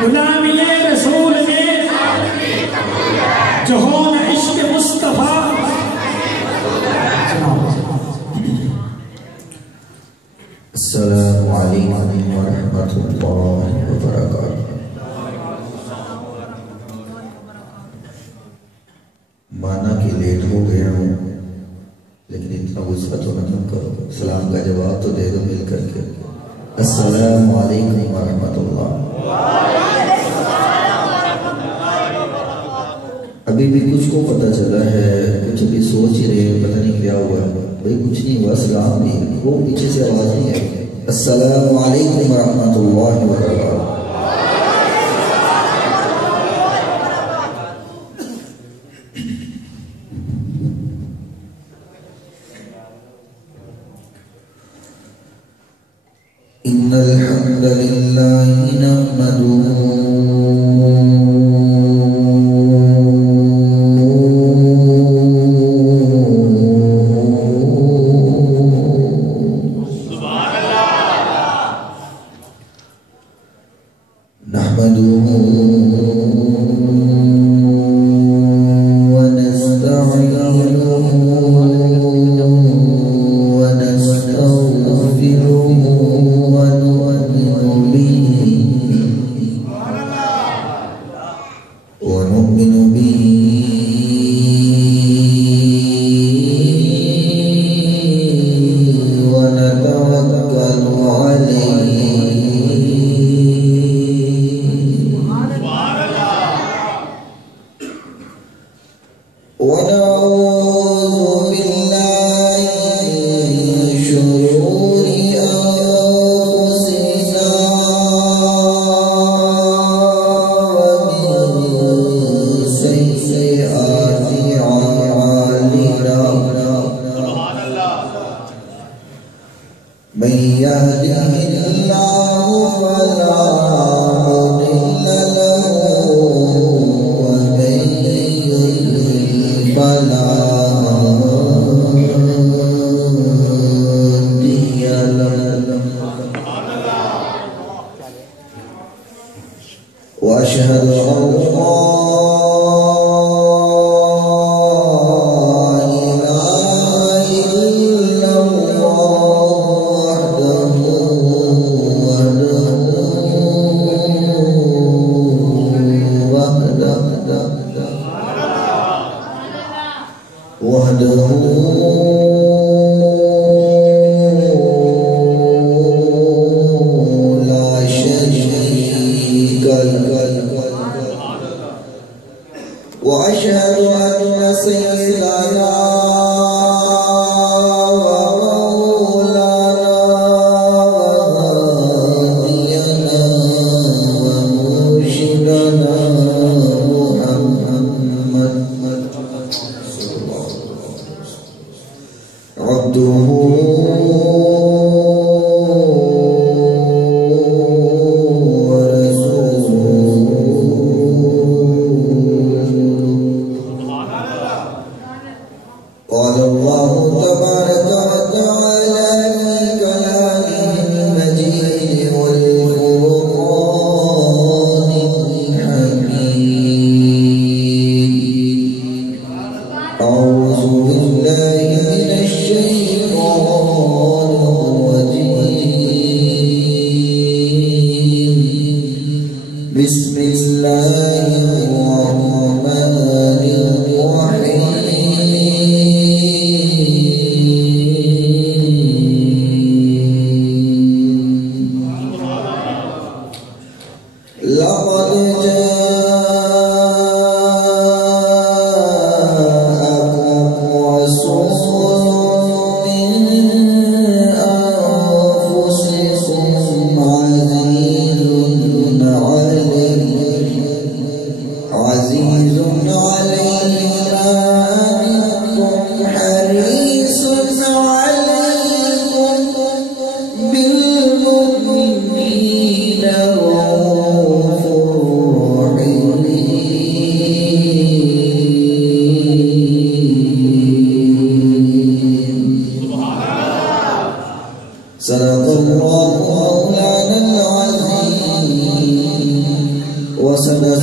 غلامی رسول میں جو ہونا عشق مصطفیٰ. السلام علیکم ورحمۃ اللہ وبرکاتہ. مانا کہ لیٹ ہو گیا ہوں لیکن اتنا غصہ تو نہ کرو. سلام کا جواب تو دے دو مل کر کے. السلام علیکم ورحمۃ اللہ. ابھی بھی کچھ کو پتہ چلا ہے, کچھ ابھی سوچ ہی رہے پتہ نہیں کیا ہوا. بھئی کچھ نہیں ہوا, سلام نہیں, وہ پیچھے سے آواز نہیں ہے. السلام علیکم ورحمۃ اللہ وبرکاتہ. ان الحمد للہ نحمده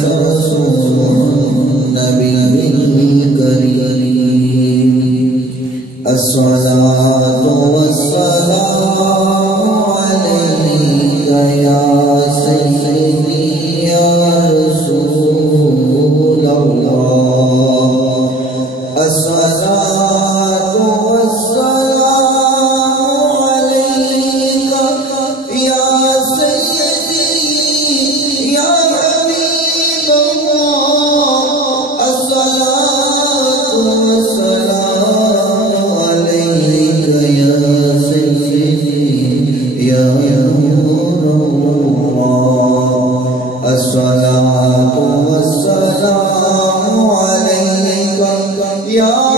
رسول النبي الكريم الصلاة والسلام عليك يا سيدي يا رسول الله الصلاة والسلام عليك يا سيدي يا حبيب الله الصلاة والسلام عليك يا سيدي يا نور الله الصلاة والسلام عليك يا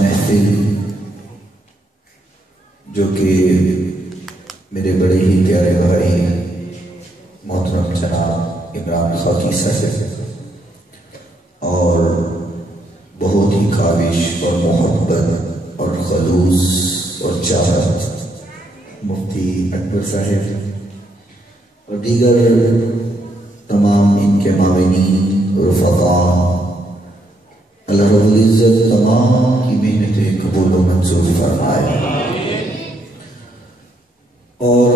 محفل جو کہ میرے بڑے ہی پیارے بھائی محترم جناب عمران خاکی صاحب اور بہت ہی کاوش اور محبت اور خلوص اور چاہت مفتی اکبر صاحب اور دیگر تمام ان کے معاونین رفقاء، اللہ رب العزت تمام کی محنتیں قبول و منظور فرمائے۔ اور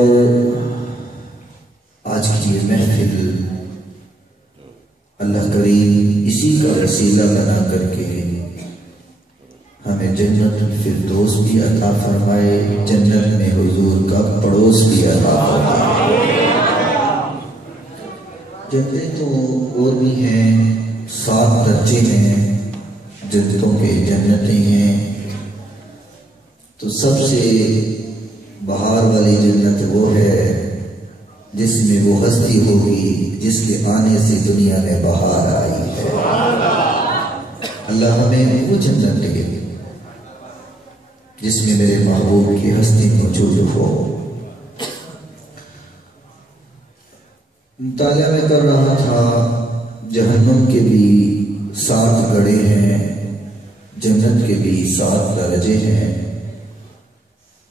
آج کی یہ محفل اللہ کریم اسی کا وسیلہ بنا کر کے ہمیں جنت الفردوس بھی عطا فرمائے، جنت میں حضور کا پڑوس بھی عطا فرمائے۔ جنتیں تو اور بھی ہیں، 7 درجے ہیں جنتوں کے، جنتیں ہیں تو سب سے بہار والی جنت وہ ہے جس میں وہ ہستی ہوگی جس کے آنے سے دنیا میں بہار آئی ہے۔ اللہ ہمیں وہ جنت دے جس میں میرے محبوب کی ہستی موجود ہو۔ مطالعہ میں کر رہا تھا، جہنم کے بھی 7 گڑھے ہیں، جنت کے بھی 7 درجے ہیں۔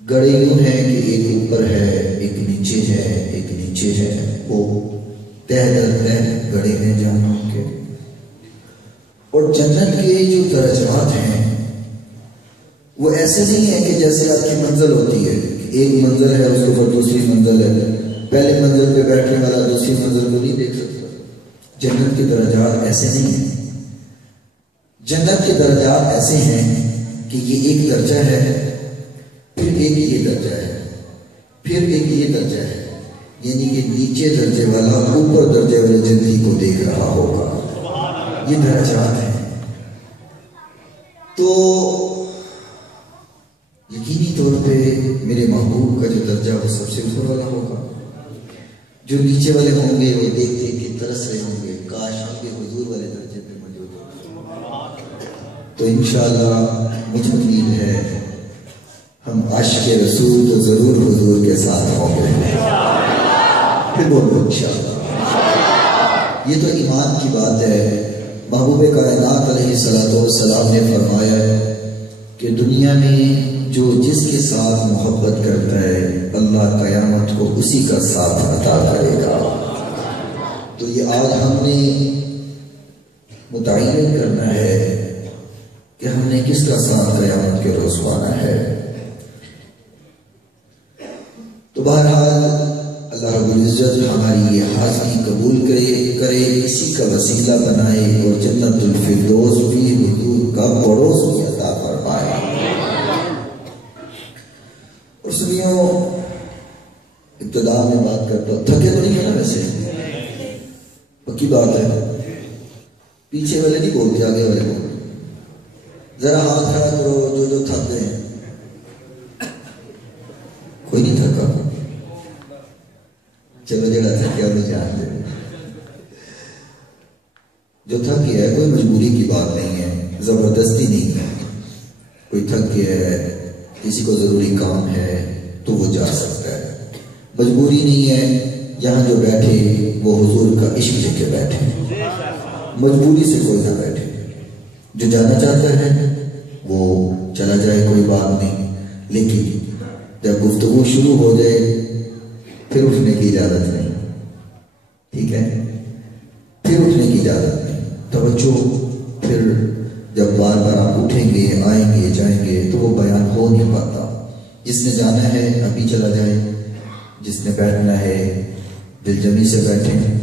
گڑھے یوں ہیں کہ ایک اوپر ہے، ایک نیچے ہے، ایک نیچے ہے، وہ تہ در تہ گڑھے ہیں جہنم کے۔ اور جنت کے جو درجات ہیں وہ ایسے نہیں ہیں کہ جیسے آپ کی منزل ہوتی ہے، ایک منزل ہے اس کے اوپر دوسری منزل ہے، پہلے منزل پہ بیٹھنے والا دوسری منزل کو نہیں دیکھ سکتا۔ جنت کے درجات ایسے نہیں ہیں۔ جنت کے درجات ایسے ہیں کہ یہ ایک درجہ ہے، پھر ایک یہ درجہ ہے، پھر ایک یہ درجہ ہے، یعنی کہ نیچے درجے والا اوپر درجے والے جنتی کو دیکھ رہا ہوگا۔ یہ درجات ہیں۔ تو یقینی طور پہ میرے محبوب کا جو درجہ وہ سب سے اوپر والا ہوگا۔ جو نیچے والے ہوں گے وہ دیکھ دیکھ کے ترس رہے ہوں گے، کاش ہم کے حضور والے درجے پہ موجود ہوں۔ تو انشاءاللہ مجھے امید ہے ہم عاشق رسول تو ضرور حضور کے ساتھ ہوں گے۔ پھر بولو انشاءاللہ۔ یہ تو ایمان کی بات ہے۔ محبوب کائنات علیہ السلام نے فرمایا ہے کہ دنیا میں جو جس کے ساتھ محبت کرتا ہے اللہ قیامت کو اسی کا ساتھ عطا کرے گا۔ تو یہ آج ہم نے متعین کرنا ہے کہ ہم نے کس کا ساتھ قیامت کے روز پانا ہے۔ تو بہرحال اللہ رب العزت ہماری یہ حاضری قبول کرے، اسی کا وسیلہ بنائے اور جنت الفردوس بھی حضور کا پڑوس بھی عطا فرمائے۔ اور سنیو، ابتدا میں بات کرتا ہوں، تھکے تو نہیں ہے نا؟ ویسے پکی بات ہے، پیچھے والے نہیں بولتے، آگے والے بولتے۔ ذرا ہاتھ کھڑا کرو جو تھک گئے۔ کوئی نہیں تھکا؟ چلو جڑا تھکیا انہیں جان دے۔ جو تھک گیا ہے کوئی مجبوری کی بات نہیں ہے، زبردستی نہیں ہے۔ کوئی تھک گیا ہے، کسی کو ضروری کام ہے تو وہ جا سکتا ہے، مجبوری نہیں ہے۔ یہاں جو بیٹھے وہ حضور کا عشق لے کے بیٹھے، مجبوری سے کوئی نہ بیٹھے۔ جو جانا چاہتا ہے وہ چلا جائے، کوئی بات نہیں، لیکن جب گفتگو شروع ہو جائے پھر اٹھنے کی اجازت نہیں، ٹھیک ہے؟ پھر اٹھنے کی اجازت نہیں، توجہ۔ پھر جب بار بار آپ اٹھیں گے، آئیں گے، جائیں گے تو وہ بیان ہو نہیں پاتا۔ جس نے جانا ہے ابھی چلا جائے، جس نے بیٹھنا ہے دل جمی سے بیٹھیں۔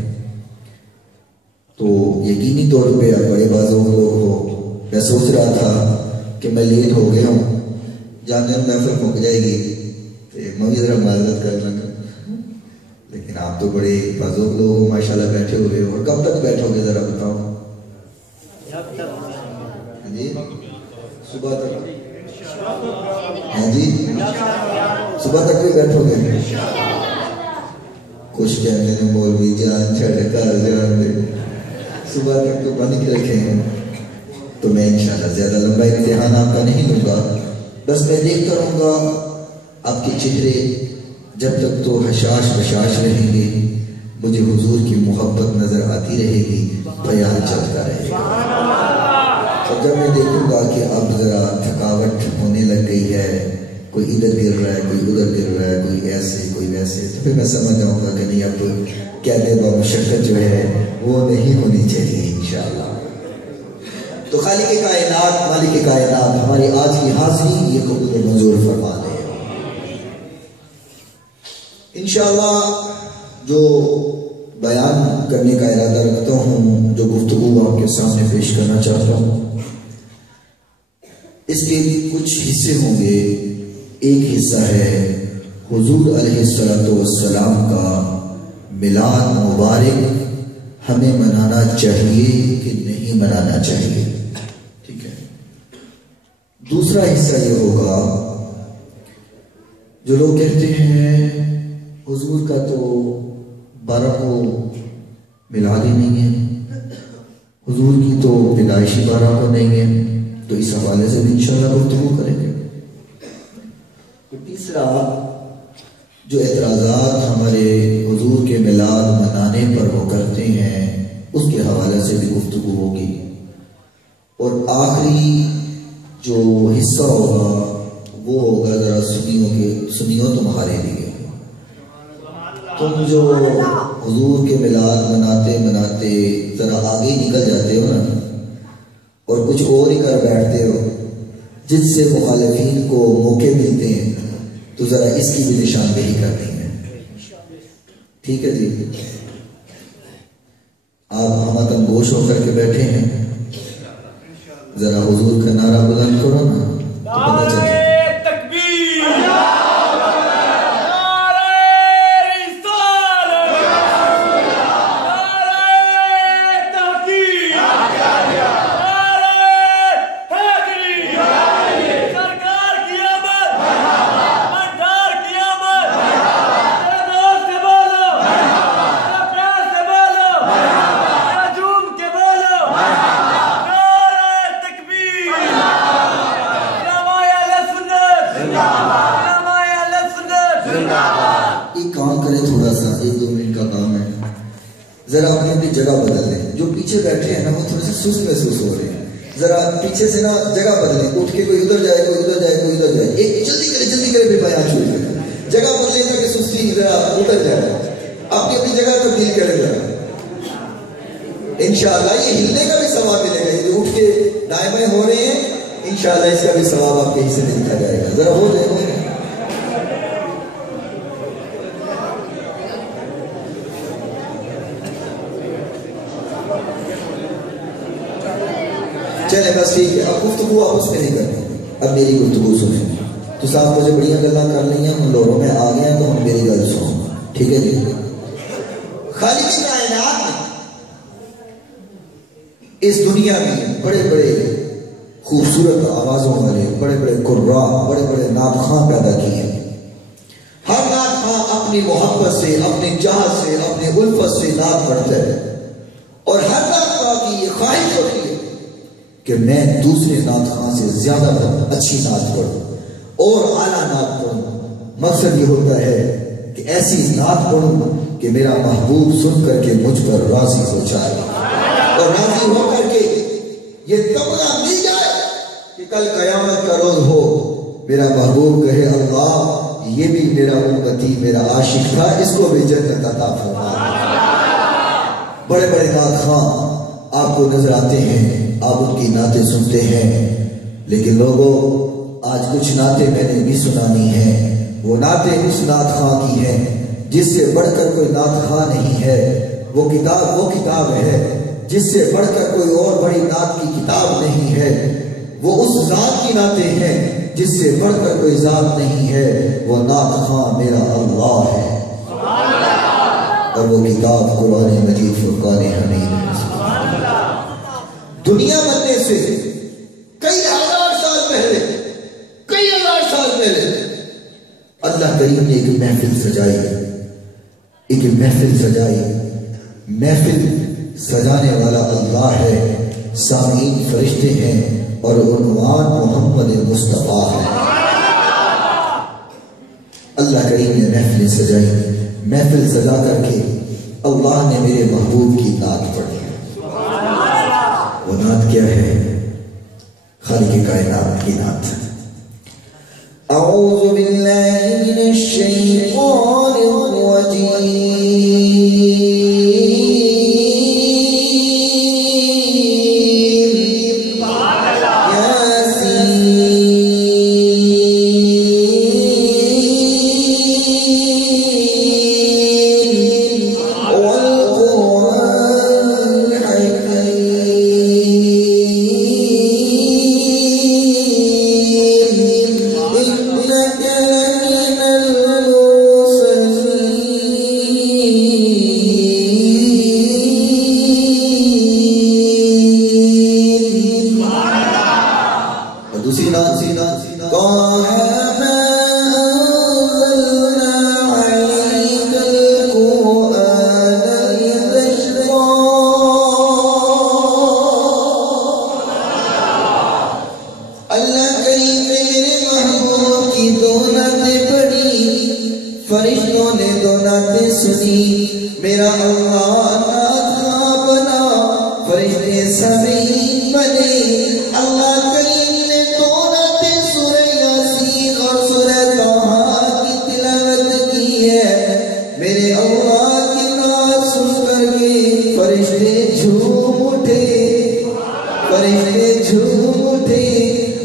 تو یقینی طور پہ آپ بڑے بازوں لوگ ہو۔ میں سوچ رہا تھا کہ میں لیٹ ہو گیا ہوں، جان محفل پھنک جائے گی تو میں بھی ذرا معذرت کر لوں گا، لیکن آپ تو بڑے بازوں لوگ ہو، ماشاءاللہ بیٹھے ہوئے ہو۔ اور کب تک بیٹھو گے ذرا بتاؤ؟ جی صبح تک؟ ہاں جی صبح تک بھی بیٹھو گے؟ کچھ کہنے نے مولوی جان چھڑ کر جان دے، صبح تک تو بند کے رکھے ہیں۔ تو میں انشاءاللہ زیادہ لمبا امتحان آپ کا نہیں لوں گا، بس میں دیکھتا رہوں گا آپ کے چہرے جب تک تو حشاش بشاش رہیں گے، مجھے حضور کی محبت نظر آتی رہے گی، بیان چلتا رہے گا۔ اور جب میں دیکھوں گا کہ اب ذرا تھکاوٹ ہونے لگ گئی ہے، کوئی ادھر گر رہا ہے، کوئی ادھر گر رہا ہے، کوئی ایسے کوئی ویسے، تو پھر میں سمجھ جاؤں گا کہ نہیں اب کہتے با مشقت جو ہے وہ نہیں ہونی چاہیے انشاءاللہ۔ تو خالق کائنات مالک کائنات ہماری آج کی حاضری یہ قبول منظور فرما دے انشاءاللہ۔ جو بیان کرنے کا ارادہ رکھتا ہوں، جو گفتگو آپ کے سامنے پیش کرنا چاہتا ہوں، اس کے کچھ حصے ہوں گے۔ ایک حصہ ہے حضور علیہ السلام کا میلاد مبارک ہمیں منانا چاہیے کہ نہیں منانا چاہیے، ٹھیک ہے۔ دوسرا حصہ یہ ہوگا جو لوگ کہتے ہیں حضور کا تو 12 کو میلاد ہی نہیں ہے، حضور کی تو پیدائشی 12 کو نہیں ہے، تو اس حوالے سے بھی انشاءاللہ گفتگو کریں گے۔ تیسرا جو اعتراضات ہمارے حضور کے میلاد منانے پر وہ کرتے ہیں اس کے حوالے سے بھی گفتگو ہوگی۔ اور آخری جو حصہ ہوگا وہ ہوگا ذرا سنیوں تمہارے لیے، تم جو حضور کے میلاد مناتے مناتے ذرا آگے نکل جاتے ہو نا اور کچھ اور ہی کر بیٹھتے ہو جس سے مخالفین کو موقع ملتے ہیں، تو ذرا اس کی بھی نشاندہی کرنی ہے، ٹھیک ہے جی۔ آپ ہمتن گوش ہو کر کے بیٹھے ہیں، ذرا حضور کا نعرہ بلند کرو نا تو پتہ چلے۔ ذرا اپنی اپنی جگہ بدل لیں، جو پیچھے بیٹھے ہیں نا وہ تھوڑے سے سست محسوس ہو رہے ہیں، ذرا پیچھے سے نا جگہ بدلیں، اٹھ کے کوئی ادھر جائے کوئی ادھر جائے کوئی ادھر جائے، ایک جلدی کرے پھر بیان شروع کریں، جگہ بدلے تاکہ سستی ذرا ادھر جائے، اپنی اپنی جگہ تبدیل کرے ذرا انشاءاللہ۔ یہ ہلنے کا بھی ثواب ملے گا، جو اٹھ کے دائیں بائیں ہو رہے ہیں انشاءاللہ اس کا بھی ثواب آپ کے حصے میں لکھا جائے گا، ذرا ہو جائے۔ چلے بس ٹھیک ہے، اب گفتگو آپس میں نہیں کرنی، اب میری گفتگو سنیں۔ تو صاحب مجھے بڑیاں گلاں کر لی ہیں، ان لوگوں میں آ گئے ہیں تو ہم میری گل سنو، ٹھیک ہے جی۔ خالق کائنات نے اس دنیا میں بڑے بڑے خوبصورت آوازوں والے بڑے بڑے قراء بڑے بڑے نعت خواں پیدا کیے ہیں۔ ہر نعت خواں اپنی محبت سے، اپنی چاہت سے، اپنے الفت سے نعت پڑھتا ہے، اور ہر نعت خواں کی یہ خواہش ہوتی ہے کہ میں دوسرے نعت خواں سے زیادہ اچھی نعت پڑھوں اور اعلیٰ نعت پڑھوں۔ مقصد یہ ہوتا ہے کہ ایسی نعت پڑھوں کہ میرا محبوب سن کر کے مجھ پر راضی ہو جائے، اور راضی ہو کر کے یہ تمنا مل جائے کہ کل قیامت کا روز ہو، میرا محبوب کہے اللہ یہ بھی میرا امتی میرا عاشق تھا، اس کو بھی جنت عطا فرما۔ بڑے بڑے نعت خواں آپ کو نظر آتے ہیں، آپ ان کی نعتیں سنتے ہیں، لیکن لوگوں آج کچھ نعتیں میں نے بھی سنانی ہیں، وہ نعتیں اس نعت خواں کی ہیں جس سے بڑھ کر کوئی نعت خواں نہیں ہے، وہ کتاب ہے جس سے بڑھ کر کوئی اور بڑی نعت کی کتاب نہیں ہے، وہ اس ذات کی نعتیں ہیں جس سے بڑھ کر کوئی ذات نہیں ہے، وہ نعت خواں میرا اللہ ہے، اور وہ کتاب قرآن مجید فرقان حمید ہے۔ دنیا بننے سے کئی ہزار سال پہلے اللہ کریم نے ایک محفل سجائی، محفل سجانے والا اللہ ہے، سامعین فرشتے ہیں اور عنوان محمد مصطفیٰ ہے۔ اللہ کریم نے محفل سجائی، محفل سجا کر کے اللہ نے میرے محبوب کی نعت پڑھی۔ وہ نعت کیا ہے؟ خالق کائنات کی نعت۔ اعوذ باللہ من الشیطان الرجیم، یاسین والقرآن الحکیم، إنك لمن المرسلين۔ اور دوسری نعت طه ما أنزلنا عليك القرآن لتشقى۔ اللہ کریم نے میرے محبوب کی دو نعتیں پڑھی، فرشتوں نے دو نعتیں سنی، میرا اللہ نعت خواں بنا، فرشتے سامعین بنے۔ اللہ کریم نے دو نعتیں سورہ یاسین اور سورہ طہ کی تلاوت کی ہے، میرے اللہ کی نعت سن کر کے فرشتے جھوم اٹھے، فرشتے جھوم اٹھے۔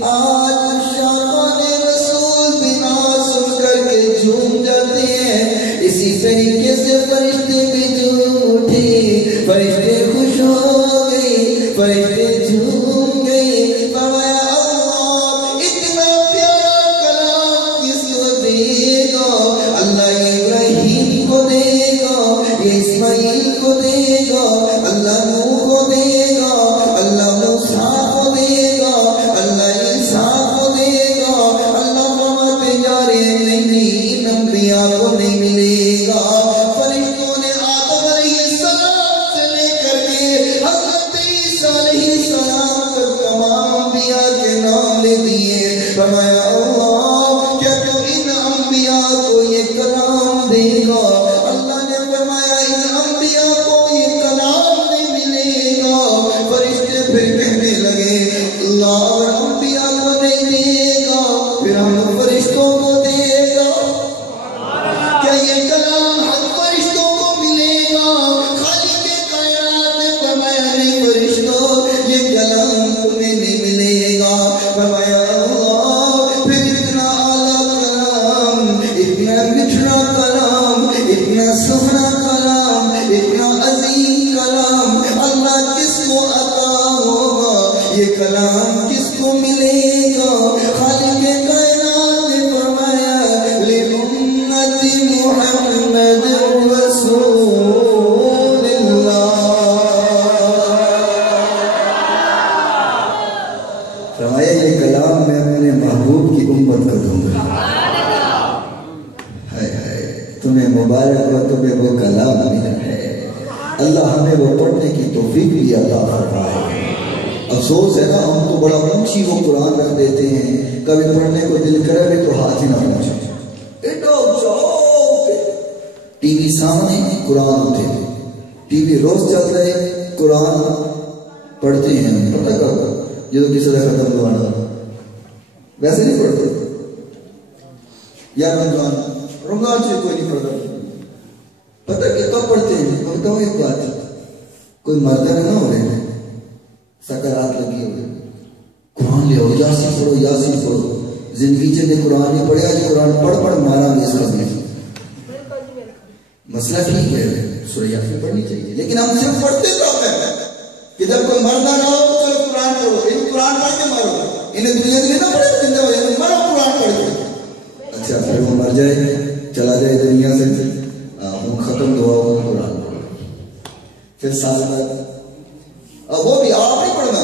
آج شاعران رسول بھی نعت سن کر کے جھوم جاتے ہیں، اسی طریقے سے فرشتے بھی جھوم اٹھے، فرشتے خوش ہو گئے، فرشتے جھوم گئے۔ فرمایا اللہ اتنا پیارا کلام کس کو دے گا؟ اللہ یہ ابراہیم کو دے گا، یہ اسماعیل کو دے گا، اللہ نوح کو دے گا، اللہ موسیٰ کو دے گا، اللہ عیسیٰ کو دے گا۔ اللہ فرماتے جا رہے ہیں نہیں، ان انبیاء کو نہیں ملے گا۔ فرشتوں نے آدم علیہ السلام سے لے کر کے حضرت عیسیٰ علیہ السلام تک تمام انبیاء کے نام لے دیے۔ فرمایا اللہ کیا تو ان انبیاء کو یہ کلام دے گا؟ اللہ نے فرمایا ان انبیاء کو یہ کلام نہیں ملے گا۔ فرشتے پھر کہنے لگے اللہ اور انبیاء کو نہیں دے گا، پھر ہم فرشتوں کو دے گا، کیا یہ کلام ہم فرشتوں کو ملے گا؟ خالق کائنات نے فرمایا نہیں فرشتوں یہ کلام تمہیں نہیں ملے گا۔ فرمایا اللہ پھر اتنا اعلیٰ کلام، اتنا میٹھا کلام، اتنا سہنا کلام، اتنا عظیم کلام اللہ کس کو عطا ہوگا؟ یہ کلام کس کو ملے گا؟ خالق کائنات نے فرمایا لِأُمَّةِ محمد رسول اللہ۔ فرمایا یہ کلام میں اپنے محبوب کی امت کو دوں گا۔ ہائے ہائے تمہیں مبارک ہو، تمہیں وہ کلام ملا ہے۔ اللہ ہمیں وہ پڑھنے کی توفیق بھی عطا فرمائے۔ افسوس ہے نا ہم تو بڑا اونچی وہ قرآن رکھ دیتے ہیں، کبھی پڑھنے کو دل کرے بھی تو ہاتھ ہی نہ پہنچے۔ ٹی وی سامنے قرآن ہوتے تھے، ٹی وی روز چل رہے قرآن پڑھتے ہیں، پتہ کب جو کسی طرح ختم دعانا ویسے نہیں پڑھتے، یا رمضان سے کوئی نہیں پڑھتا، پتہ کہ کب پڑھتے ہیں؟ میں بتاؤں ایک بات، کوئی مردہ نہ ہو رہے ہیں، سکرات لگی ہوئے، قرآن لے آؤ، یاسین پڑھو، یاسین پڑھو، زندگی چلے قرآن نہیں پڑھے، آج قرآن پڑھ مارا گے اس کا مسئلہ ٹھیک ہے، سورہ یاسین پڑھنی چاہیے، لیکن ہم صرف پڑھتے کب ہیں کہ جب کوئی مردہ نہ ہو تو چلو قرآن پڑھو، ان قرآن پڑھ کے مارو، انہیں دنیا میں نہ پڑھے زندہ ہو جائے، مرو قرآن پڑھ کے۔ اچھا پھر وہ مر جائے، چلا جائے دنیا سے، ختم دعا ہو قرآن پڑھو، پھر سال بعد وہ بھی آپ نہیں پڑھنا،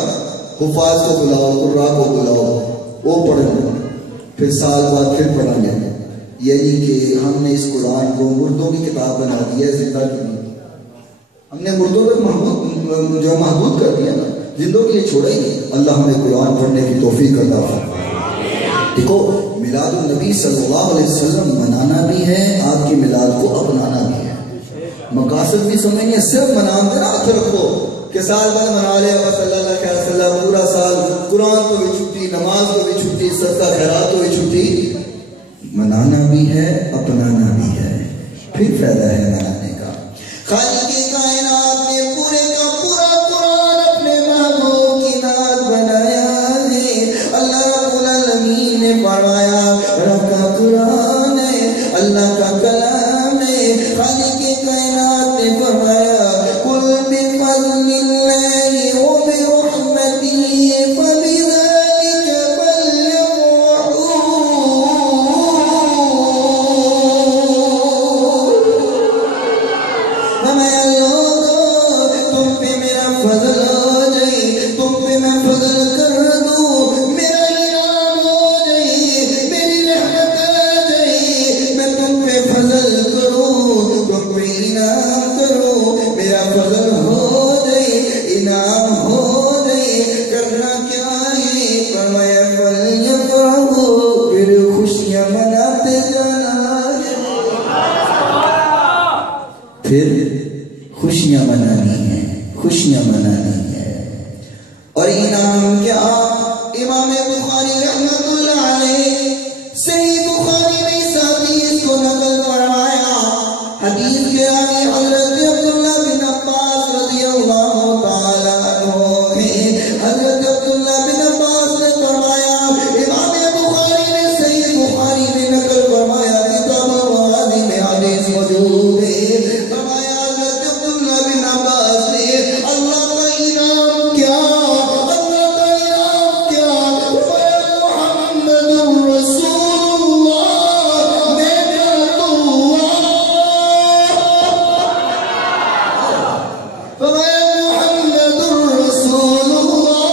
حفاظ کو بلاؤ، قراء کو بلاؤ، وہ پڑھنا، پھر سال بعد پھر پڑھا گیا۔ یعنی کہ ہم نے اس قرآن کو مردوں کی کتاب بنا دی ہے، زندہ کی نہیں، ہم نے مردوں تک محدود کر دیا نا۔ زندوں کے لیے چھوڑا ہی نہیں. اللہ ہمیں قرآن پڑھنے کی توفیق عطا فرمائے. دیکھو میلاد النبی صلی اللہ علیہ وسلم منانا بھی ہے، آپ کی میلاد کو اپنانا بھی ہے. مقاصد بھی سمجھیں، صرف منان دینا ہاتھ رکھو کہ سال بعد منا لے بس اللہ خیر صلی اللہ پورا سال قرآن کو بھی چھٹی، نماز کو بھی چھٹی، صدقہ خیرات کو بھی چھٹی. منانا بھی ہے، اپنانا بھی ہے، پھر فائدہ ہے منانے کا. خالق کائنات نے پورے کا پورا قرآن اپنے محبوب کی نعت بنایا ہے. اللہ رب العالمین نے فرمایا رب کا قرآن ہے، اللہ کا کلام ہے. خالق کائنات نے فرمایا قل بفضل اللہ وبرحمتہ فبذلک فلیفرحوا. فرمایا لوگو تم پہ میرا فضل ہو جائے، تم پہ میں فضل کر دوں، میرا انعام ہو جائے، میری رحمت آ جائے، میں تم پہ فضل کروں، تم پہ انعام کروں، میرا فضل ہو جائے، انعام ہو جائے. کرنا کیا ہے؟ فرمایا فلیفرحوا، پھر خوشیاں مناتے جانا ہے. پھر خوشیاں منانی ہیں، خوشیاں منانی ہیں. اور انعام کیا؟ امام بخاری رحمت اللہ علیہ صحیح بخاری میں اس حدیث کو نقل فرمایا. حدیث کے راوی حضرت عبداللہ بن عباس رضی اللہ تعالی عنہ ہیں. حضرت عبداللہ بن عباس نے فرمایا، امام بخاری نے صحیح بخاری میں نقل فرمایا، کتاب المغازی میں حدیث موجود ہے. فرمایا حضرت عبداللہ بن عباس نے اللہ کا انعام کیا، اللہ کا انعام کیا. محمد رسول اللہ نعمت اللہ. فرمایا محمد رسول اللہ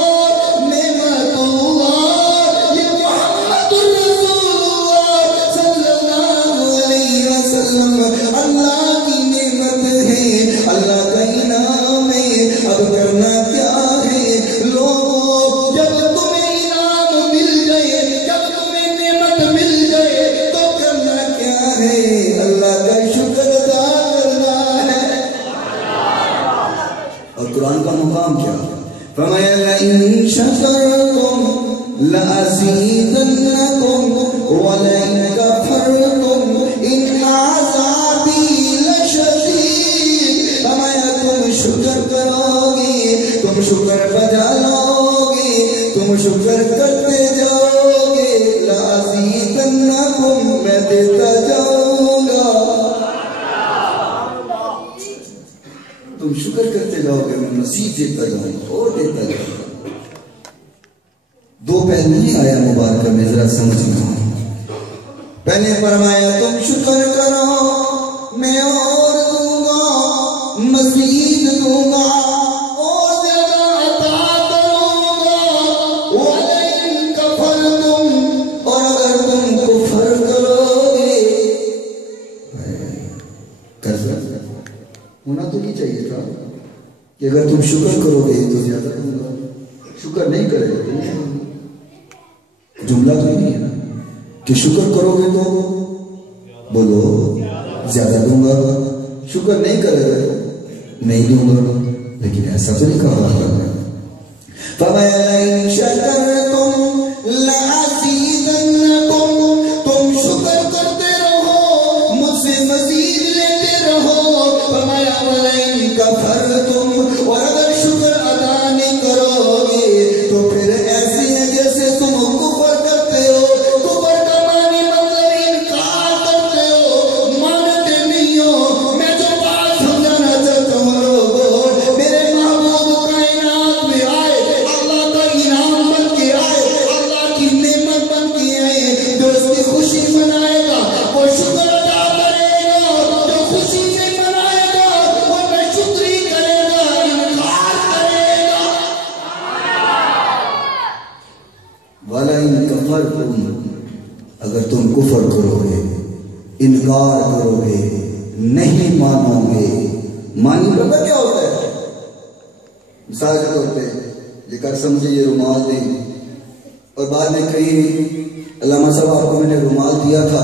نعمت اللہ. یہ محمد رسول اللہ صلی اللہ علیہ وسلم اللہ کی نعمت ہے، اللہ کا انعام ہے. اب کرنا کیا ہے لوگوں؟ جب تمہیں انعام مل جائے، جب تمہیں نعمت مل جائے تو کرنا کیا ہے؟ اللہ کا شکر ادا کرنا ہے. اور قرآن کا مقام کیا؟ فرمایا لئن شکرتم لأزیدنکم ولئن کفرتم ان عذابی لشدید. فرمایا تم شکر کرو گے، تم شکر بجا لاؤ گے، تم شکر کرتے جاؤ گے، لأزیدنکم میں دیتا جاؤں گا. تم شکر کرتے جاؤ گے، میں مزید دیتا جاؤں گا اور دیتا جاؤں گا. دو پہلو نہیں آیا مبارکہ میں، ذرا سمجھنا. پہلے فرمایا تم شکر کرو، میں اور دوں گا، مزید دوں گا، اور زیادہ عطا کروں گا. وَلَئِن كَفَرْتُمْ، اور اگر تم کفر کرو گے. ہونا تو یہ چاہیے تھا کہ اگر تم شکر کرو گے تو زیادہ دوں گا، شکر نہیں کرے گا تو نہیں. جملہ تو نہیں ہے نا کہ شکر کرو گے تو بولو زیادہ دوں گا، شکر نہیں کرے گا نہیں دوں گا. لیکن ایسا تو نہیں کہا ہے. فرمایا لئن شکرتم لأزیدنکم، تم شکر کرتے رہو، مجھ سے مزید لیتے رہو. فرمایا ولئن کفرتم، اور اگر شکر ادا نہیں کرو گے تو پھر ایسے ہے جیسے تم کفر کرتے ہو. کفر کا معنی مطلب انکار کرتے ہو، مانتے نہیں ہو. میں جو بات سمجھانا چاہتا ہوں لوگوں، میرے محبوب کائنات میں آئے، اللہ کا انعام بن کے آئے، اللہ کی نعمت بن کے آئے. جو اس کی خوشی منائے گا وہ شکر ادا کرے گا، جو خوشی نہیں منائے گا وہ بے شکری کرے گا، انکار کرے گا. وَلَئِن كَفَرْتُمْ، اگر تم کفر کرو گے، انکار کرو گے، نہیں مانو گے. مانی پتہ کیا ہوتا ہے؟ مثال کے طور پہ یہ کر سمجھے یہ رومال دیں. اور بعد میں کہیں علامہ صاحب آپ کو میں نے رومال دیا تھا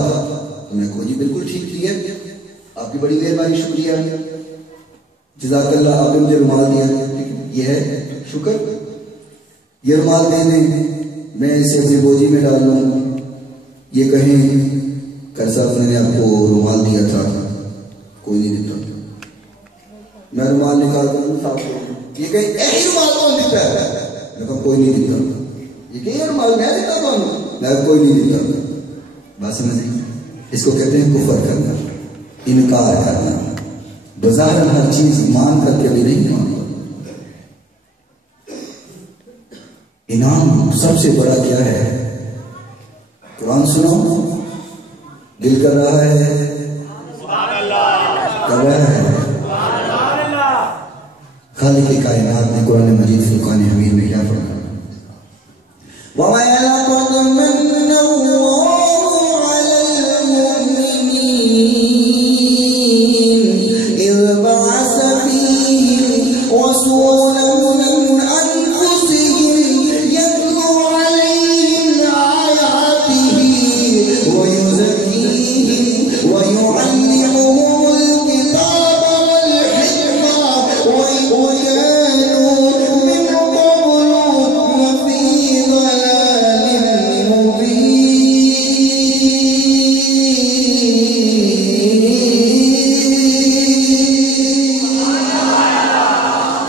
تو میں کو جی بالکل ٹھیک دیا, آپ کی بڑی مہربانی, شکریہ, جزاک اللہ, آپ نے مجھے رومال دیا, یہ ہے شکر. یہ رومال دے دیں, میں اسے اپنی بوجھی میں ڈال لوں. یہ کہیں کر صاحب میں نے آپ کو رومال دیا تھا, کوئی نہیں دیتا. میں رومال نکال دوں صاحب کو, یہ کہیں یہی رومال کون دیتا ہے, میں کہا کوئی نہیں دیتا. یہ کہ یہ رومال میں دیتا ہوں, میں کوئی نہیں دیتا. بات سمجھیں, اس کو کہتے ہیں کفر کرنا, انکار کرنا. بظاہر ہر چیز مان کر کے بھی نہیں مانتا. انعام سب سے بڑا کیا ہے؟ قرآن سنو, دل کر رہا ہے, کر رہا ہے. خالق کائنات نے قرآن مجید فرقان حمید میں کیا فرمایا؟ وَمَا لَقَدْ مَنَّ اللَّهُ عَلَى الْمُؤْمِنِينَ إِذْ بَعَثَ فِيهِمْ رَسُولًا مِّنْ أَنفُسِهِمْ يَتْلُو عَلَيْهِمْ آيَاتِهِ وَيُزَكِّيهِمْ وَيُعَلِّمُهُمُ الْكِتَابَ وَالْحِكْمَةَ وَكَانُوا مِنْ قَبْلُ لَفِي ضَلَالٍ مُبِينٍ.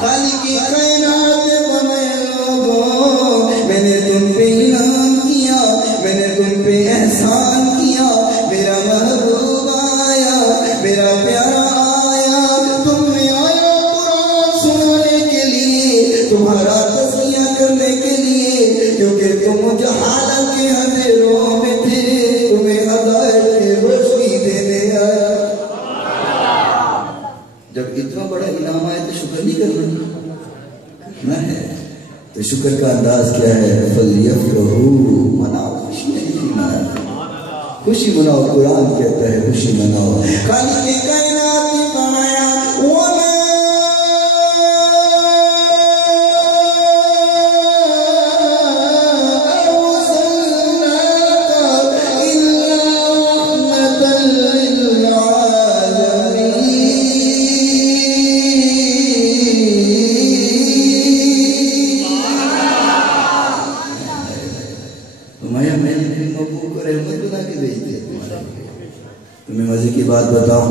خالق کائنات بنائے لوگوں, میں نے تم پہ انعام کیا, میں نے تم پہ احسان کیا. میرا محبوب آیا, میرا پیارا آیا, تم میں آیا قرآن سننے کے لیے, تمہارا تزکیہ کرنے کے لیے, کیونکہ تم جہالت کے اندھیروں میں تھے, تمہیں ہدایت کی روشنی دینے آیا. جب اتنا بڑا انعام آئے تو شکر نہیں کرنا ہے, تو شکر کا انداز کیا ہے؟ فَلْيَفْرَحُوا, مناؤ, خوشی نہیں مناؤ, خوشی مناؤ. قرآن کہتا ہے خوشی مناؤ. خالق کائنات نے فرمایا وَمَا أَرْسَلْنَاكَ إِلَّا رَحْمَةً لِلْعَالَمِينَ. میں نے محبوب کو رحمت بنا کے بھیج دیا تمہارے لیے. تمہیں مزے کی بات بتاؤں,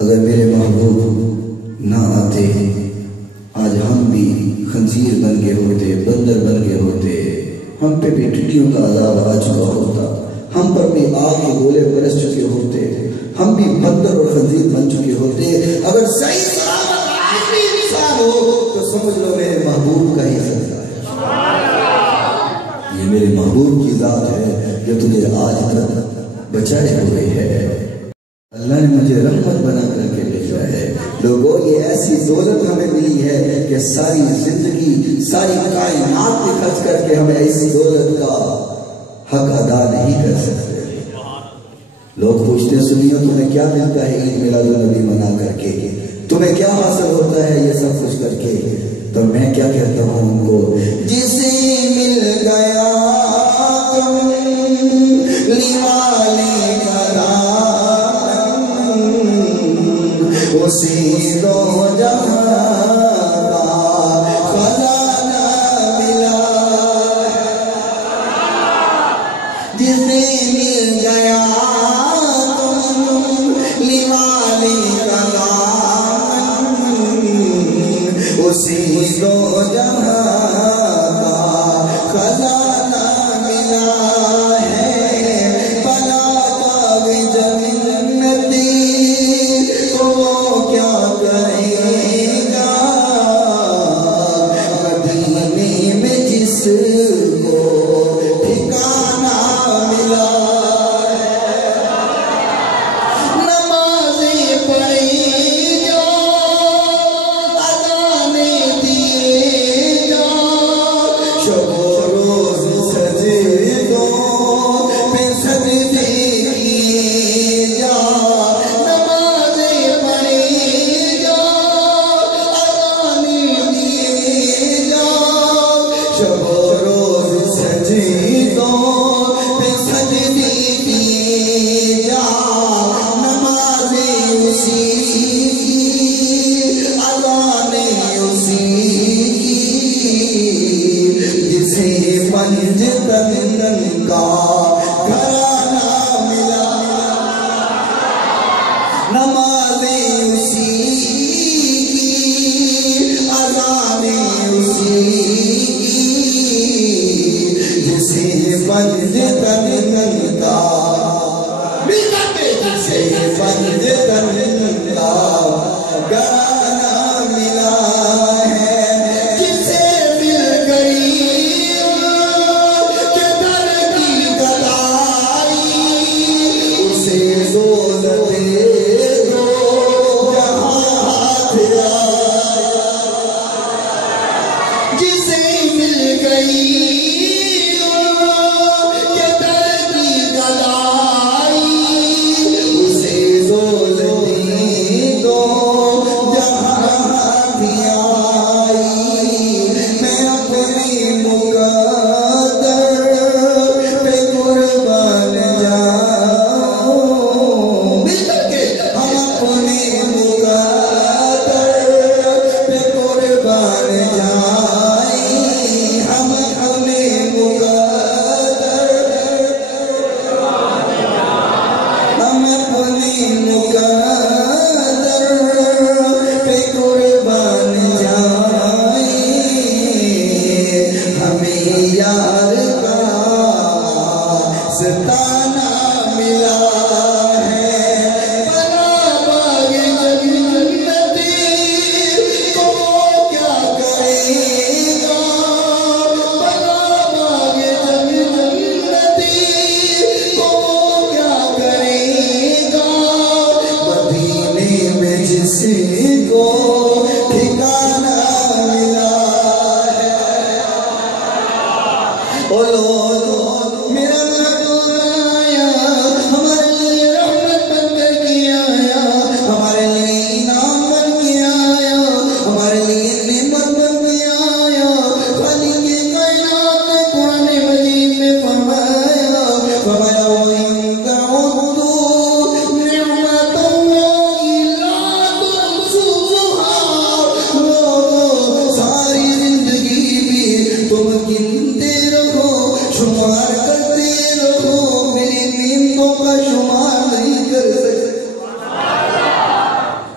اگر میرے محبوب نہ آتے آج ہم بھی خنزیر بن کے ہوتے, بندر بن کے ہوتے, ہم پہ بھی ٹڈیوں کا عذاب آ چکا ہوتا, ہم پر بھی آگ کے گولے برس چکے ہوتے, ہم بھی بندر اور خنزیر بن چکے ہوتے. اگر صحیح سلامت آج بھی انسان ہو تو سمجھ لو میرے محبوب کا ہی صدقہ ہے. یہ میرے محبوب کی ذات ہے جو تجھے آج تک بچائے ہوئے ہے. اللہ نے مجھے رحمت بنا کر کے بھیجا ہے. لوگوں, یہ ایسی دولت ہمیں ملی ہے کہ ساری زندگی, ساری کائنات پہ خرچ کر کے ہمیں ایسی دولت کا حق ادا نہیں کر سکتے. لوگ پوچھتے ہیں سنیو تمہیں کیا ملتا ہے عید میلاد النبی منا کر کے, تمہیں کیا حاصل ہوتا ہے یہ سب کچھ کر کے؟ تو میں کیا کہتا ہوں ان کو, جسے مل گیا لیوالے کا دامن, اسی دو جہاں کا خزانہ ملا. جسے مل گیا لیوالے کا دامن, اسی دو جہاں کا خزانہ ملا ہے. بلا باغ جنتی تو وہ کیا کریں,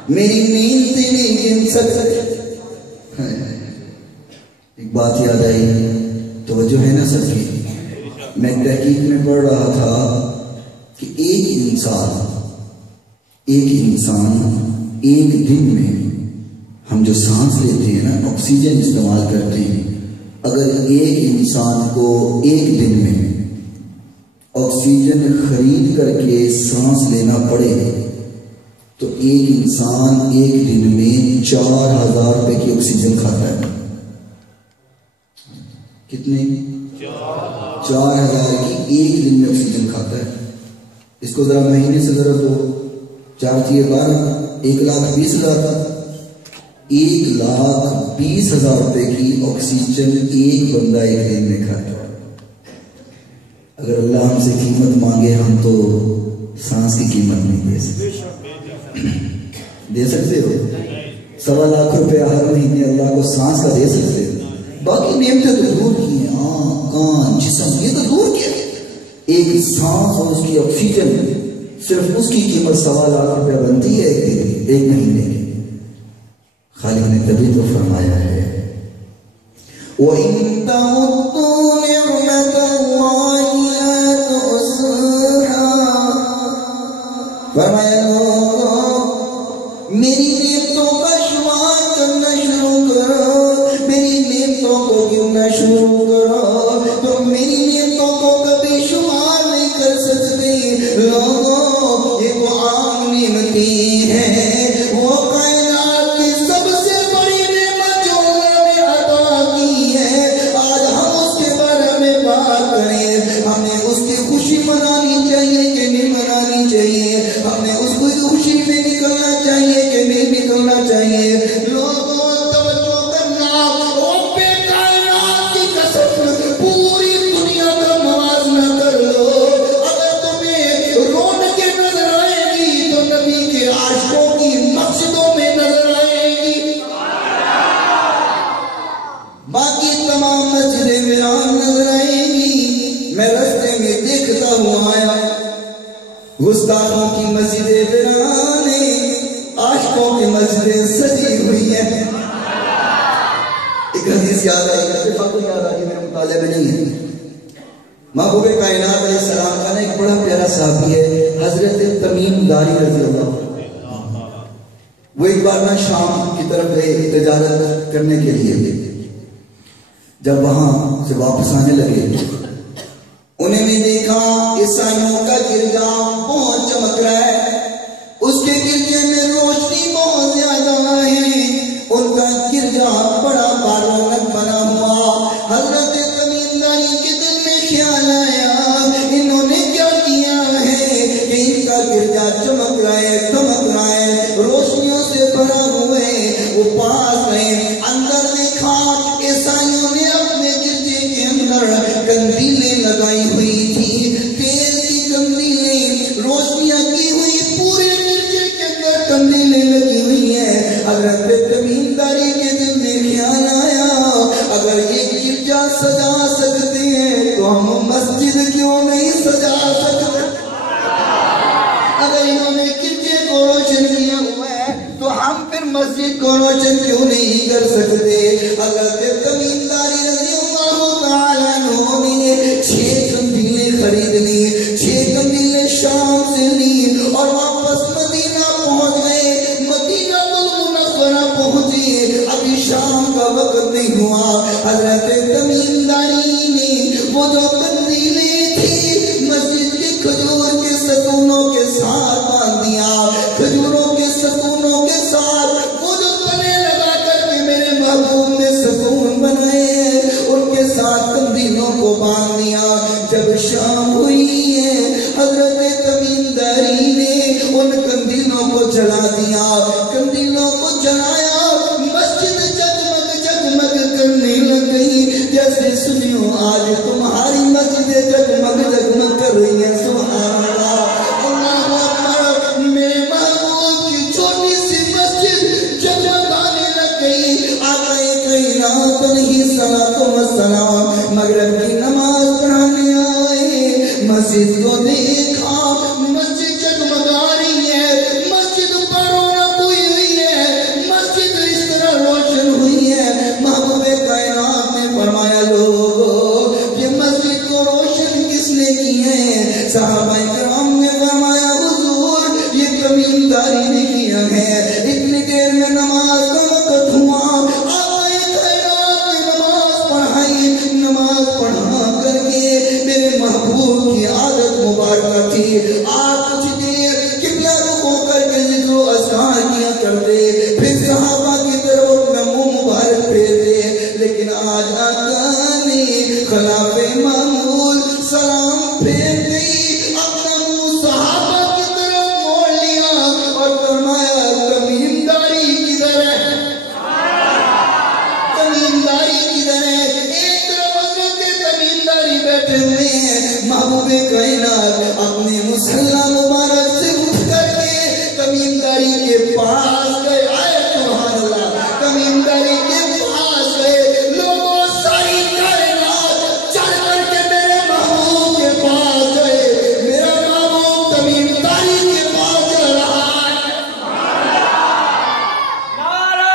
میری نیند نہیں گن سکتے. ایک بات یاد آئی, توجہ ہے نا سب کی. میں تحقیق میں پڑھ رہا تھا کہ ایک انسان ایک دن میں ہم جو سانس لیتے ہیں نا, آکسیجن استعمال کرتے ہیں, اگر ایک انسان کو ایک دن میں آکسیجن خرید کر کے سانس لینا پڑے تو ایک انسان ایک دن میں 4000 روپے کی آکسیجن کھاتا ہے. کتنے؟ 4000 کی ایک دن میں آکسیجن کھاتا ہے. اس کو ذرا مہینے سے ضرب دو, 4 × 12 1,20,000. 1,20,000 روپے کی آکسیجن ایک بندہ ایک دن میں کھاتا ہے. اگر اللہ ہم سے قیمت مانگے ہم تو سانس کی قیمت نہیں دے سکتے. دے سکتے ہو؟ 1.25 لاکھ روپے ہر مہینے اللہ کو سانس کا دے سکتے ہو. باقی نعمتیں تو دور کی ہیں, آنکھ کان جسم یہ تو دور کیا ہے. ایک سانس اور اس کی آکسیجن صرف اس کی قیمت 1.25 لاکھ روپے بنتی ہے ایک مہینے کی. خالق نے تبھی تو فرمایا ہے وَإِن تَعُدُّوا نِعْمَةَ اللَّهِ لَا تُحْصُوهَا. فرمایا میری نعمتوں کا شمار کرنا شروع کرو, میری نعمتوں کو گننا شروع کرو, تو میری نعمتوں کو کبھی شمار نہیں کر سکتے. لوگوں یہ وہ عام نعمتیں ہیں, وہ کائنات کی سب سے بڑی نعمت جو اللہ نے عطا کی ہے. آج ہم اس کے بارے میں بات کریں. ہمیں اس کی خوشی منانی چاہیے کہ نہیں منانی چاہیے؟ ہمیں اس کی خوشی میں نکلنا چاہیے کہ نہیں نکلنا چاہیے؟ لوگوں توجہ کرنا, رب کائنات کی قسم پوری دنیا کا موازنہ کر لو. اگر تمہیں رونقیں نظر آئیں گی تو نبی کے عاشقوں کی مسجدوں میں نظر آئیں گی. باقی تمام مسجدیں ویران نظر آئیں گی. میں رستے میں دیکھتا ہوا آیا, گستاخوں کی مسجدیں ویران ہیں, عاشقوں کی مسجدیں سجی ہوئی ہیں. ایک حدیث یاد آئی, فقط یاد آئی, میرے مطالعے میں نہیں ہے. محبوب کائنات علیہ السلام کا ایک بڑا پیارا صحابی ہے حضرت تمیم داری رضی اللہ عنہ. وہ ایک بار نہ شام کی طرف گئے تجارت کرنے کے لیے. جب وہاں سے واپس آنے لگے انہیں نے دیکھا عیسائیوں کا گرجا بہت چمک رہا ہے, اس کے گرجے میں روشنی بہت زیادہ ہے, ان کا گرجا بڑا بارونق بنا ہوا. حضرت حضرت تمیم داری کے دل میں خیال آیا اگر یہ گرجا سجا سکتے ہیں تو ہم مسجد کیوں نہیں سجا سکتے؟ اگر انہوں نے گرجے کو روشن کیا ہوا ہے تو ہم پھر مسجد کو روشن کیوں نہیں کر سکتے؟ حضرت تمیم داری رضی اللہ تعالیٰ عنہ نے 6 قندیلیں خرید لی، 6 قندیلیں شام سے لی اور واپس مدینہ پہنچ گئے، مدینہ المنورہ پہنچے۔ ابھی شام کا وقت نہیں ہوا، حضرت تمیم داری نے وہ جو قندیلیں تھی مسجد کے کھجور کے ستونوں کے ساتھ باندھ دیا، کھجوروں کے ستونوں کے ساتھ وہ جو تنے لگا کر کے میرے محبوب نے ستون بنائے ہیں ان کے ساتھ قندیلوں کو باندھ دیا۔ جب شام ہوئی ہے حضرت تمیم داری نے ان قندیلوں کو جلا دیا، قندیلوں کو جلایا، مسجد جگمگ جگمگ کرنے لگ گئی جیسے سنیو آج تمہاری مسجد جگمگ جگمگ کر رہی ہے۔ سبحان اللہ، اللہ اکبر، میرے محبوب کی چھوٹی سی مسجد جگمگانے لگ گئی۔ آقا کائنات علیہ الصلوۃ والسلام مغرب کی نماز پڑھانے آئے، مسجد کو دیکھا، مسجد جگمگا رہی ہے، مسجد پر رونق ہوئی ہوئی ہے، مسجد اس طرح روشن ہوئی ہے۔ محبوب کائنات نے فرمایا لوگو یہ مسجد کو روشن کس نے کی ہے؟ صحابہ کرام نے فرمایا حضور یہ تمیم داری نے کیا ہے۔ اتنی دیر میں نماز کا وقت ہوا، آقا کائنات نے نماز پڑھائی، نماز پڑھا کر کے میرے محبوب کی عادت مبارکہ تھی آپ کچھ دیر قبلہ رخ ہو کر کے ذکر و اذکار کیا کرتے، پھر صحابہ کی طرف اپنا منہ مبارک پھیرتے، لیکن آج آقا نے خلاف معمول سلام پھیرتے ہی اپنا منہ صحابہ کی طرف موڑ لیا اور فرمایا تمیم داری کدھر ہے؟ تمیم داری کدھر ہے؟ ایک طرف حضرت تمیم داری بیٹھے ہوئے ہیں، محبوب کائنات اپنے مصلی مبارک سے اٹھ کر کے تمیم داری کے پاس گئے۔ آئے سبحان اللہ، تمیم داری کے پاس گئے، لوگوں ساری کائنات چل کر کے میرے محبوب کے پاس گئے، میرا محبوب تمیم داری کے پاس جا رہا ہے۔ نعرہ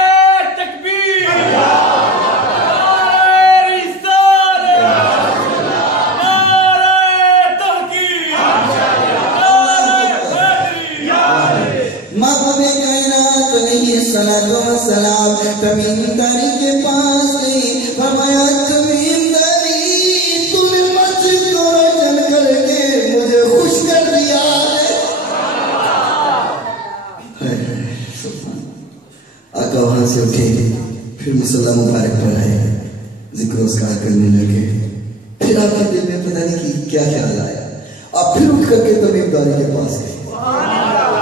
تکبیر، نعرہ رسالت، نعرہ تحقیق، نعرہ حیدری۔ محبوب کائنات علیہ الصلوۃ والسلام تمیم داری کے پاس گئے، فرمایا تمیم داری تو نے مسجد کو روشن کر کے مجھے خوش کر دیا ہے۔ آقا وہاں سے اٹھے، پھر مصلی مبارک پر آئے، ذکر و اذکار کرنے لگے، پھر آپ کے دل میں پتہ نہیں کہ کیا خیال آیا، آپ پھر اٹھ کر کے تمیم داری کے پاس گئے۔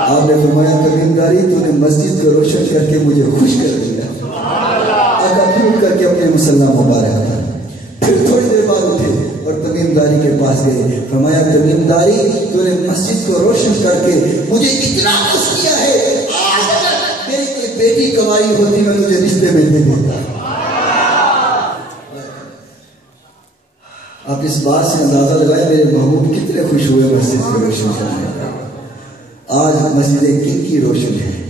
آپ نے فرمایا تمیم داری تو نے مسجد کو روشن کر کے مجھے خوش کر دیا۔ آقا پھر اٹھ کر کے اپنے مصلی مبارک پر، پھر تھوڑی دیر بعد اٹھے اور تمیم داری کے پاس گئے، فرمایا تمیم داری تو نے مسجد کو روشن کر کے مجھے اتنا خوش کیا ہے، آج تک میری کوئی بیٹی کنواری ہوتی میں تجھے رشتے میں دے دیتا۔ آپ اس بات سے اندازہ لگائیں میرے محبوب کتنے خوش ہوئے مسجد کو روشن کرنے پر۔ آج مسجدیں کن کی روشن ہیں؟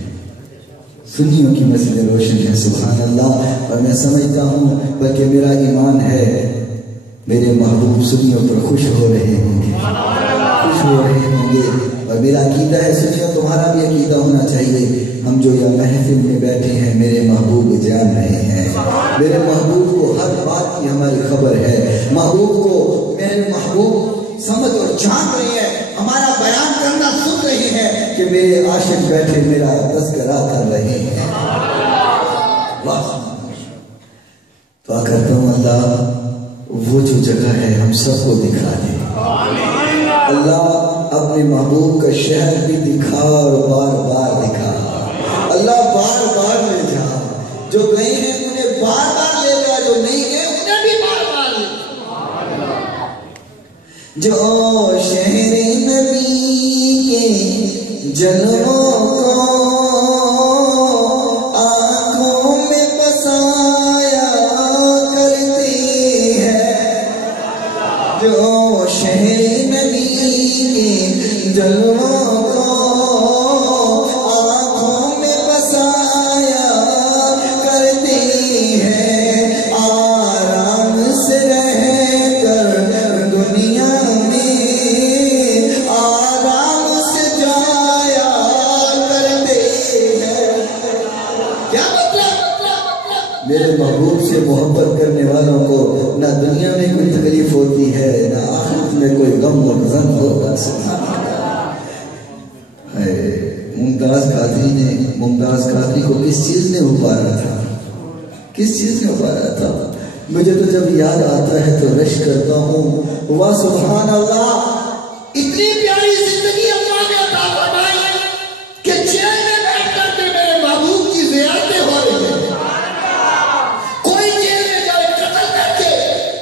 سنیوں کی مسجدیں روشن ہیں، سبحان اللہ۔ اور میں سمجھتا ہوں بلکہ میرا ایمان ہے میرے محبوب سنیوں پر خوش ہو رہے ہوں گے، خوش ہو رہے ہوں گے، اور میرا عقیدہ ہے سنیوں تمہارا بھی عقیدہ ہونا چاہیے، ہم جو یہ محفل میں بیٹھے ہیں میرے محبوب جان رہے ہیں، میرے محبوب کو ہر بات کی ہماری خبر ہے، محبوب کو میرے محبوب سمجھ اور جان رہے ہیں، ہمارا بیان کرنا سن رہے ہیں کہ میرے عاشق بیٹھے میرا تذکرہ کر رہے ہیں۔ دعا کرتا ہوں اللہ وہ جو جگہ ہے ہم سب کو دکھا دے، اللہ اپنے محبوب کا شہر بھی دکھا اور بار بار دکھا، اللہ بار بار لے جا، جو گئے ہیں انہیں بار بار لے جا، جو نہیں گئے انہیں بھی بار بار لے جا۔ جو شہر نبی کے جلووں کو آقا میرے محبوب سے محبت کرنے والوں کو نہ دنیا میں کوئی تکلیف ہوتی ہے نہ آخرت میں کوئی غم و غم ہوگا. ممتاز قادری کو کس چیز نے ابھارا تھا؟ کس چیز نے ابھارا تھا؟ مجھے تو جب یاد آتا ہے تو رش کرتا ہوں. واہ سبحان اللہ، اتنی پیاری زندگی اللہ نے عطا فرمائی کہ چین میں بیٹھ کر کے میرے محبوب کی زیارتیں ہو رہی ہیں. کوئی جیل میں جائے قتل کر کے،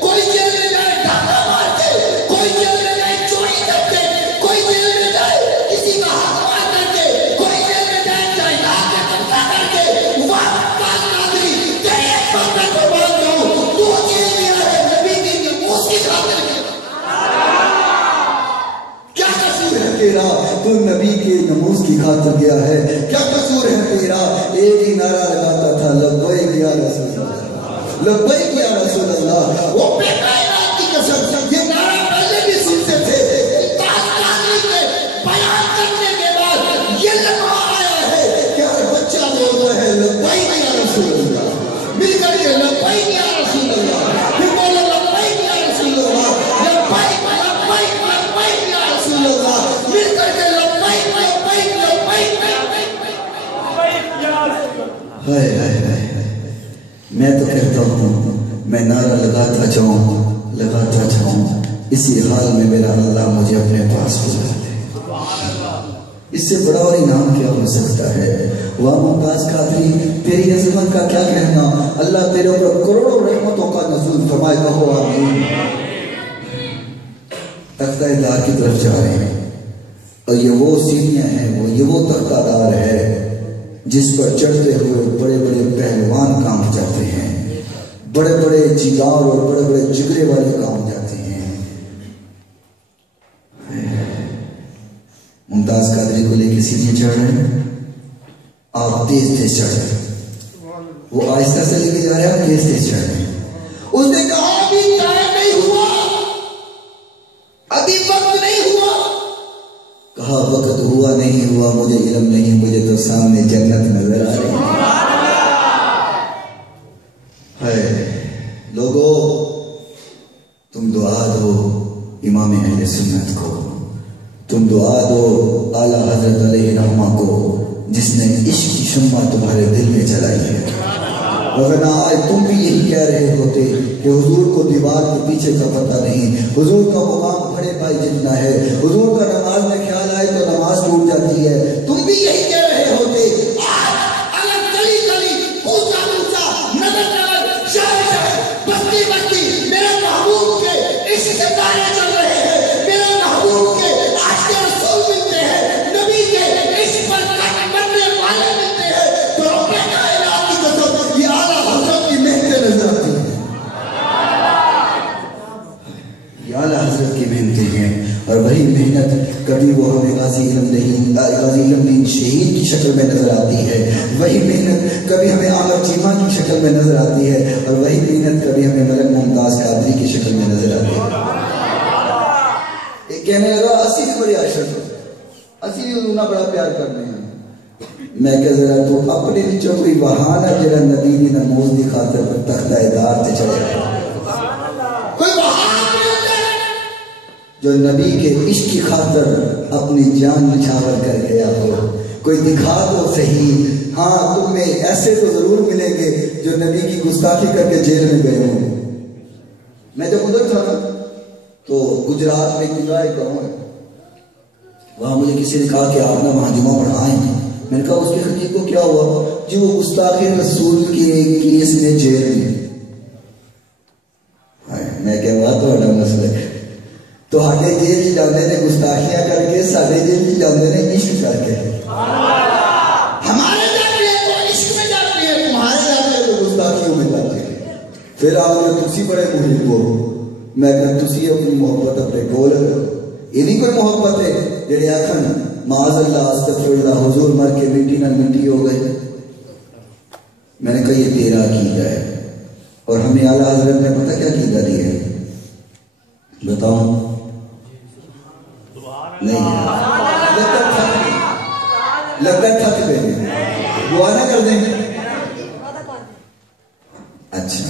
کوئی جیل میں جائے ڈاکہ مار کے، کوئی جیل میں جائے چوری کر کے، کوئی جیل میں جائے کسی کا حق مار کر کے، کوئی جیل میں جائے جائیداد کا قبضہ کر کے. واہ ممتاز قادری، تیری ایک بات میں قربان جاؤں، تو جیل میں آئے نبی کی ناموس کی خاطر. کیا قصور ہے تیرا؟ تو نبی کے ناموس کی خاطر گیا ہے. کیا قصور ہے تیرا؟ ایک ہی نعرہ لگاتا تھا، لبیک یا رسول اللہ، لبیک یا رسول اللہ. وہ بے کائنات کی قسم، یہ نعرہ پہلے بھی سنتے تھے. ممتاز قادری کے بیان کرنے کے بعد یہ لمحہ آیا ہے کہ ہر بچہ بول رہا ہے لبیک یا رسول اللہ. مل کر کے لبیک یا رسول اللہ، پھر بولو لبیک یا رسول اللہ، لبیک لبیک لبیک یا رسول اللہ، مل کر کے لبیک لبیک لبیک لبیک. ہائے ہائے ہائے، میں تو کہتا ہوں میں نعرہ لگاتا جاؤں، اسی حال میں میرا اللہ مجھے اپنے پاس بلا لے. اس سے بڑا اور انعام کیا ہو سکتا ہے؟ واہ ممتاز قادری، تیری عظمت کا کیا کہنا. اللہ تیرے اوپر کروڑوں رحمتوں کا نزول فرمائے. کہو آمین. تختہ دار کی طرف جا رہے ہیں اور یہ وہ سیڑھیاں ہیں، یہ وہ تختہ دار ہے جس پر چڑھتے ہوئے بڑے بڑے پہلوان کام جاتے ہیں، بڑے بڑے جگار اور بڑے بڑے جگرے والے کام جاتے ہیں. ممتاز قادری کو لے کے سیڑھیاں چڑھ رہے ہیں. آپ تیز تیز چڑھ رہے ہیں، وہ آہستہ سے لے کے جا رہے ہیں، آپ تیز تیز چڑھ رہے ہیں. اس نے کہا ابھی ٹائم نہیں ہوا، ابھی وقت نہیں ہوا. کہا وقت ہوا نہیں ہوا مجھے علم نہیں، مجھے تو سامنے جنت نظر آ رہی ہے. لوگو تم دعا دو امام اہل سنت کو، تم دعا دو اعلیٰ حضرت علیہ رحمہ کو جس نے عشق کی شمع تمہارے دل میں جلائی ہے. وگرنہ آج تم بھی یہی کہہ رہے ہوتے کہ حضور کو دیوار کے پیچھے کا پتہ نہیں، حضور کا مقام بڑے بھائی جتنا ہے، حضور کا نماز میں خیال آئے تو نماز ٹوٹ جاتی ہے. تم بھی یہی کہہ رہے ہوتے. آج الگ گلی گلی، اونچا اونچا، نظر نظر، شہر شہر، بستی بستی میرے محبوب کے عشق کے دائرے چل رہے ہیں. میرے محبوب کے عاشق رسول ملتے ہیں، نبی کے عشق پر مرنے والے ملتے ہیں. تو رب کائنات کی قسم یہ اعلیٰ حضرت کی محنتیں نظر آتی ہیں. یہ اعلیٰ حضرت کی محنتیں ہیں، اور وہی محنت کبھی وہ ہمیں غازی علم دین شہید کی شکل میں نظر آتی ہے، وہی محنت کبھی ہمیں عامر چیمہ کی شکل میں نظر آتی ہے، اور وہی محنت کبھی ہمیں ملک ممتاز قادری کی شکل میں نظر آتی ہے. ایک کہنے لگا اسی بھی بڑی عاشق ہو، اسی بھی انہوں بڑا پیار کرنے ہیں. میں کہ ذرا تو اپنے بچوں کوئی بہانہ جڑا نبی دی نموز دی خاطر پر تختہ دار تے چڑھے، کوئی بہانہ جو نبی کے عشق کی خاطر اپنی جان نچھاور کر گیا ہو. کوئی دکھا دو صحیح. ہاں تم میں ایسے تو ضرور ملیں گے جو نبی کی گستاخی کر کے جیل میں گئے ہوں. میں جب ادھر تھا تو گجرات میں ایک گاؤں ہے، وہاں مجھے کسی نے کہا کہ آپ نہ وہاں جمعہ پڑھائیں. میں نے کہا اس کے خطیب کو کیا ہوا؟ جی وہ گستاخی رسول کی ایک کیس میں جیل میں. میں کہا ہوا تو بڑا مسئلہ ہے. تو ہاڈے جیل جاندے نے گستاخیاں کر کے، ساڈے جیل جاندے نے عشق کر کے. ہمارے جاتے ہیں تو عشق میں جاتے ہیں، تمہارے جاتے ہیں تو گستاخیوں میں جاتے ہیں. پھر آپ نے تسی بڑے محب ہو. میں کہ تسی اپنی محبت اپنے کول رکھو. یہ نہیں کوئی محبت ہے جڑے آکھن معاذ اللہ استغفر اللہ حضور مر کے مٹی نہ مٹی ہو گئے. میں نے کہا یہ تیرا عقیدہ ہے، اور ہمیں اعلیٰ حضرت نے پتہ کیا عقیدہ دیا ہے؟ بتاؤں نہیں لگتا تھک گئے. دعا نہ کر دیں. اچھا،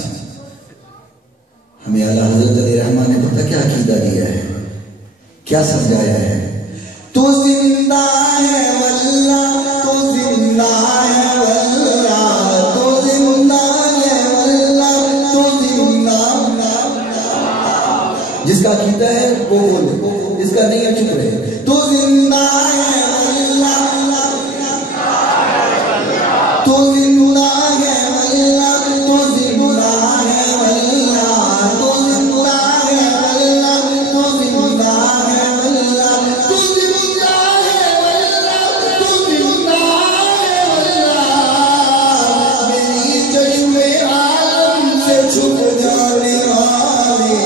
ہمیں اعلیٰ حضرت علیہ رحمٰن نے پتہ کیا عقیدہ دیا ہے، کیا سمجھایا ہے؟ تو زندہ ہے واللہ، تو زندہ ہے واللہ، تو زندہ ہے واللہ، تو زندہ۔ جس کا عقیدہ ہے وہ بولے، جس کا نہیں ہے چپ رہے۔ تو زندہ ہے واللہ، تو زندہ ہے واللہ، تو زندہ ہے واللہ، تو زندہ ہے واللہ، تو زندہ ہے واللہ، تو زندہ ہے واللہ، تو زندہ ہے واللہ۔ میری چشم عالم سے چھپ جانے والے،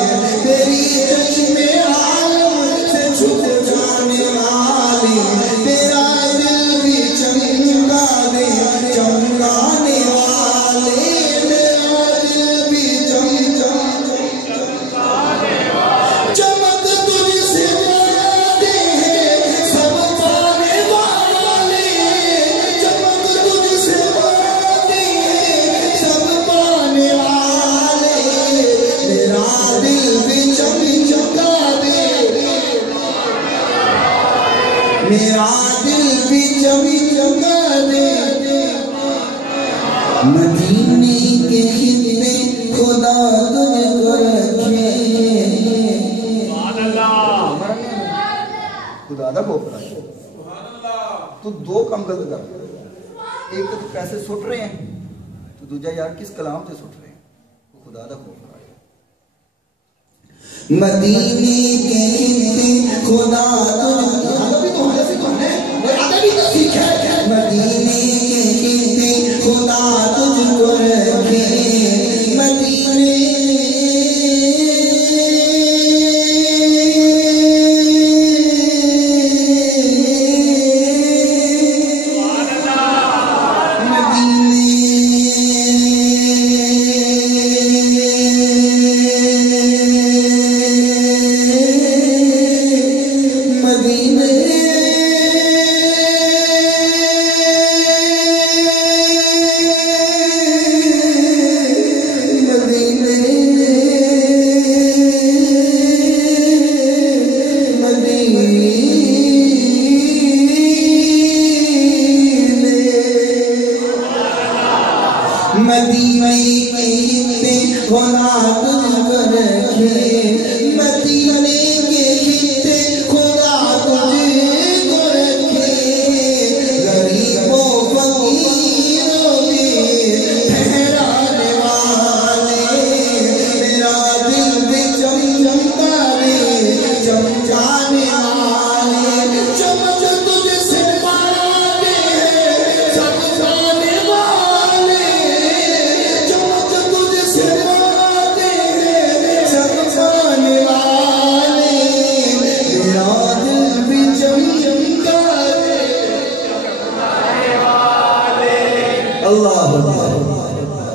میری چشم عالم سے چھپ جانے والے، تیرا دل بھی چمکا دے چمکانے والے، میرا دل بھی چمک تجھ سے پاتے ہیں سب پانے والے، چمک تجھ سے پاتے ہیں سب پانے والے، میرا دل بھی چمکا دے، میرا دل بھی چمکا دے۔ مدینے کے خطے خدا تجھ کو رکھے۔ خدا دا خوف رکھ۔ تو دو کام غلط کر، ایک تو پیسے سٹ رہے ہیں، تو دوجا یار کس کلام سے سٹ رہے ہیں؟ خدا دا خوف رکھ۔ مدینے کے خطے خدا تجھ کو، ادبی تو ہمیں سیکھا ہے، ادبی تو سیکھا ہے۔ مدینے کے خطے خدا تجھ کو رکھے، مدینے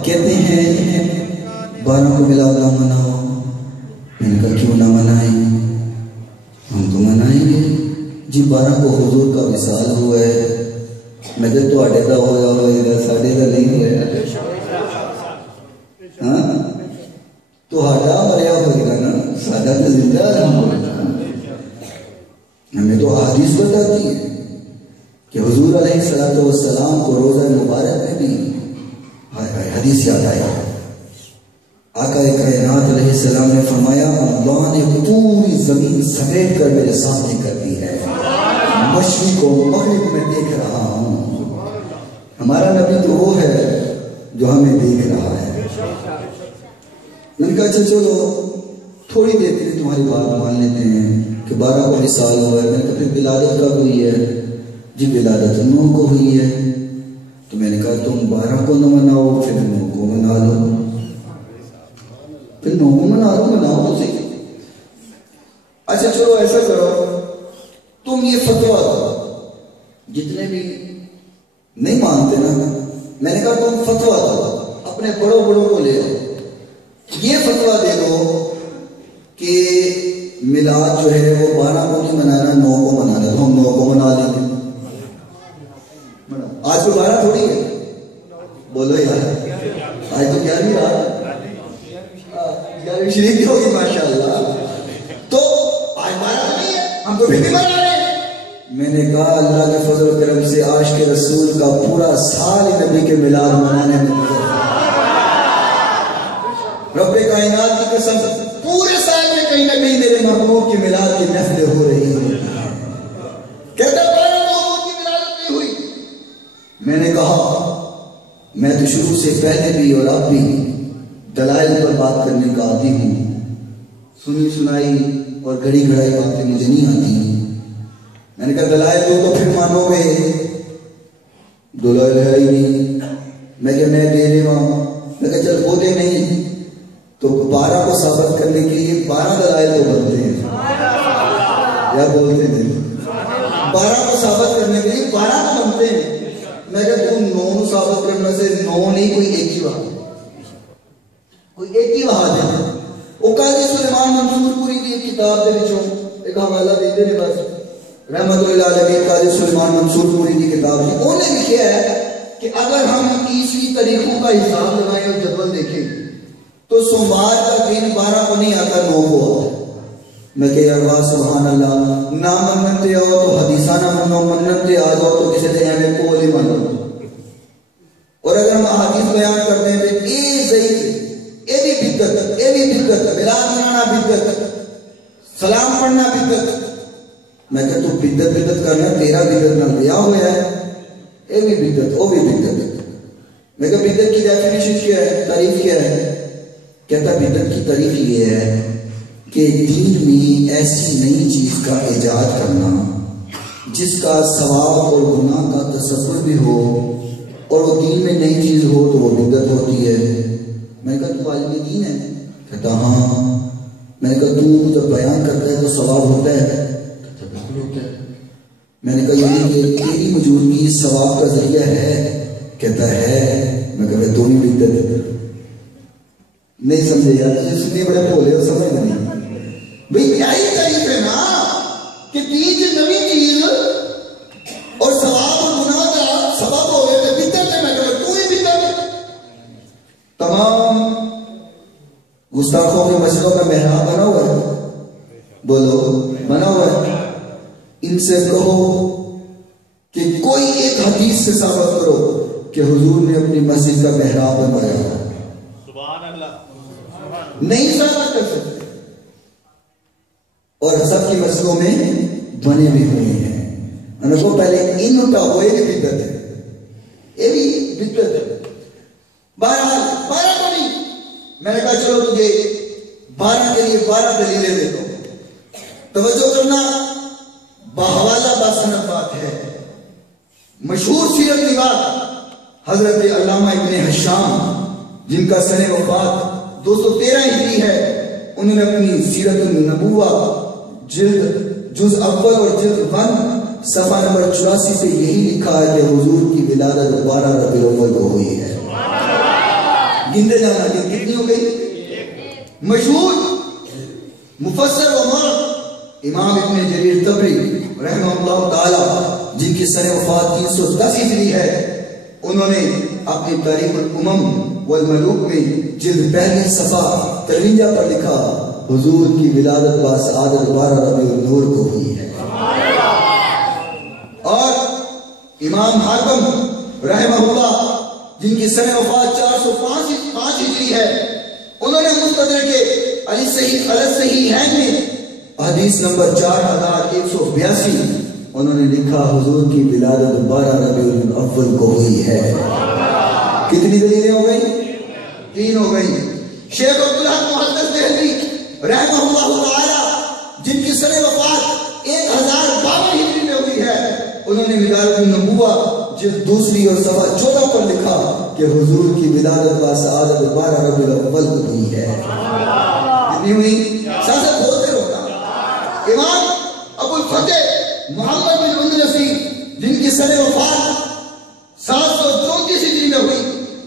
کہتے ہیں 12 کو ملادہ مناؤ، میں نے کہا کیوں نہ منائیں، ہم تو منائیں گے جی۔ 12 کو حضور کا وصال ہوا ہے، میں تو تواڈے دا ہویا ہوئے گا، ساڈے دا نہیں ہویا، ہاں تہاڈا مریا ہوئے گا نا، ساڈا تو زندہ ہے۔ ہمیں تو حدیث بتاتی ہے کہ حضور علیہ السلام کو روزہ مبارک میں بھی حدیث یاد آیا، آقا کائنات علیہ السلام نے فرمایا اللہ نے پوری زمین سمیٹ کر میرے سامنے کر دی ہے، مشرق و مغرب میں دیکھ رہا ہوں۔ ہمارا نبی تو وہ ہے جو ہمیں دیکھ رہا ہے۔ میں نے کہا اچھا چلو تھوڑی دیر کے لیے تمہاری بات مان لیتے ہیں کہ 12 کو وصال ہوا ہے۔ میں نے کہا پھر ولادت کب ہوئی ہے؟ جی ولادت 9 کو ہوئی ہے۔ تو میں نے کہا تم 12 کو نہ مناؤ، پھر 9 کو منا لو، پھر 9 کو منا لو، مناؤ اسی۔ اچھا چلو ایسا کرو، تم یہ فتویٰ دو، جتنے بھی نہیں مانتے نا، میں نے کہا تم فتویٰ دو، اپنے بڑوں کو لے دو، یہ فتویٰ دے دو کہ میلاد جو ہے وہ 12 کو نہیں منانا، 9 کو منانا، تو ہم 9 کو منا لیں گے۔ آج کو 12 تھوڑی ہے، بولو یار آج تو کیا نہیں رہا، شریف بھی ہوگی ماشاءاللہ. تو آج 12 نہیں ہے، ہم تو پھر بھی منا رہے ہیں. میں نے کہا اللہ کے فضل و کرم سے عاشق رسول کا پورا سال نبی کے میلاد منانے میں گزر رب کائنات کی قسم پورے سال میں کہیں نہ کہیں میرے محبوب کی میلاد کی محفلیں ہو رہی ہیں. کہتا ہے محبوب کی میلاد نہیں ہوئی. میں نے کہا میں تو شروع سے پہلے بھی اور اب بھی دلائل پر بات کرنے کا عادی ہوں. سنی سنائی اور گھڑی گھڑائی باتیں مجھے نہیں آتی. میں نے کہا دلائل تو پھر مانو گے. دلائل ہے ہی نہیں. میں کہ میں دے رہا ہوں. میں کہا چل وہ دے نہیں تو 12 کو ثابت کرنے کے لیے 12 دلائل تو بنتے ہیں. یا بولتے ہیں 12 کو ثابت کرنے کے لیے 12 تو بنتے ہیں. میں کہا تم 9 ثابت کرنے سے 9 نہیں کوئی ایک ہی بات، کوئی ایک ہی بات ہے. وہ قاضی سلیمان منصور پوری کی کتاب دے وچوں ایک حوالہ دیتے ہیں بس رحمت اللہ علیہ. قاضی سلیمان منصور پوری کی کتاب ہے. انہوں نے لکھا ہے کہ اگر ہم عیسوی تاریخوں کا حساب لگائیں اور جدول دیکھیں تو سوموار کا دن 12 کو نہیں آتا 9 کو آتا. میں کہ یار واہ سبحان اللہ. نہ منتے آؤ تو حدیثہ نہ منو، منتے آ جاؤ تو کسی سے ہمیں کول ہی منو. اور اگر ہم حدیث بیان کرتے ہیں تو اے ضعیف، اے بھی بدعت، اے بھی بدعت، میلاد منانا بدعت، سلام پڑھنا بدعت. میں کہ تو بدعت کرنا تیرا بدعت نہ دیا ہوا ہے. اے بھی بدعت، وہ بھی بدعت. میں کہ بدعت کی ڈیفینیشن کیا ہے، تعریف کیا ہے؟ کہتا بدعت کی تعریف یہ ہے کہ دین میں ایسی نئی چیز کا ایجاد کرنا جس کا ثواب اور گناہ کا تصور بھی ہو اور وہ دین میں نئی چیز ہو تو وہ بدعت ہوتی ہے. میں کہا تو عالم دین ہے؟ کہتا ہاں. میں کہا تو جب بیان کرتا ہے تو ثواب ہوتا ہے؟ کہتا بالکل ہوتا ہے. میں نے کہا یعنی کہ تیری موجودگی ثواب کا ذریعہ ہے؟ کہتا ہے. میں کہا تو بھی بدعت نہیں سمجھے یار. سننے بڑے بھولے ہو، سمجھ نہیں بھئی یہی تعریف ہے نا کہ دین سے نئی چیز اور ثواب اور گناہ کا سبب ہو گیا کہ بدعت ہے. میں کہا تو ہی بدعت. تمام گستاخوں کے مسجدوں کا محراب بنا ہوا ہے، بولو بنا ہوا ہے. ان سے کہو کہ کوئی ایک حدیث سے ثابت کرو کہ حضور نے اپنی مسجد کا محراب بنوایا. سبحان اللہ. نہیں ثابت کر سکتے. اور سب کی مسجدوں میں بنے بھی ہوئے ہیں. انہوں کو پہلے ان اٹھا ہوئے بھی بدعت ہے، یہ بھی بدعت ہے. 12 کو نہیں. میں نے کہا چلو تجھے 12 کے لیے 12 دلیلیں دے دو. توجہ کرنا، بحوالہ باسنت بات ہے. مشہور سیرت نگار حضرت علامہ ابن حشام جن کا سن وفات 213 ہجری ہے، انہوں نے اپنی سیرت النبوہ جز اول اور جز 1 صفحہ نمبر 84 پہ یہی لکھا ہے کہ حضور کی ولادت 12 ربیع الاول کو ہوئی ہے. گنتے جانا کہ کتنی ہو گئی؟ مشہور مفسر و مورخ امام ابن جریر طبری رحمہ اللہ تعالی جن کی سن وفات 310 ہجری ہے، انہوں نے اپنی تاریخ الامم والملوک میں جلد پہلی صفحہ 53 پر لکھا حضور کی ولادت باسعادت 12 ربیع النور کو ہوئی ہے. اور امام حاکم رحمہ اللہ جن کی سن وفات 405 ہجری ہے، انہوں نے مستدرک علی صحیحین میں حدیث نمبر 4182 انہوں نے لکھا حضور کی ولادت 12 ربیع الاول کو ہوئی ہے. کتنی دلیلیں ہو گئی؟ 3 ہو گئی. شیخ عبدالحق محدث دہلوی رحمہ اللہ تعالی جن کی سن وفات 1052 ہجری میں ہوئی ہے، انہوں نے ولادت النبوہ جلد 2 اور صفحہ 14 پر لکھا کہ حضور کی ولادت باسعادت 12 ربیع الاول کو ہوئی ہے. کتنی ہوئی؟ ساتھ بولتے رہتا. امام ابو الفتح محمد بن مندلسی جن کی سن وفات 734 ہجری میں ہوئی،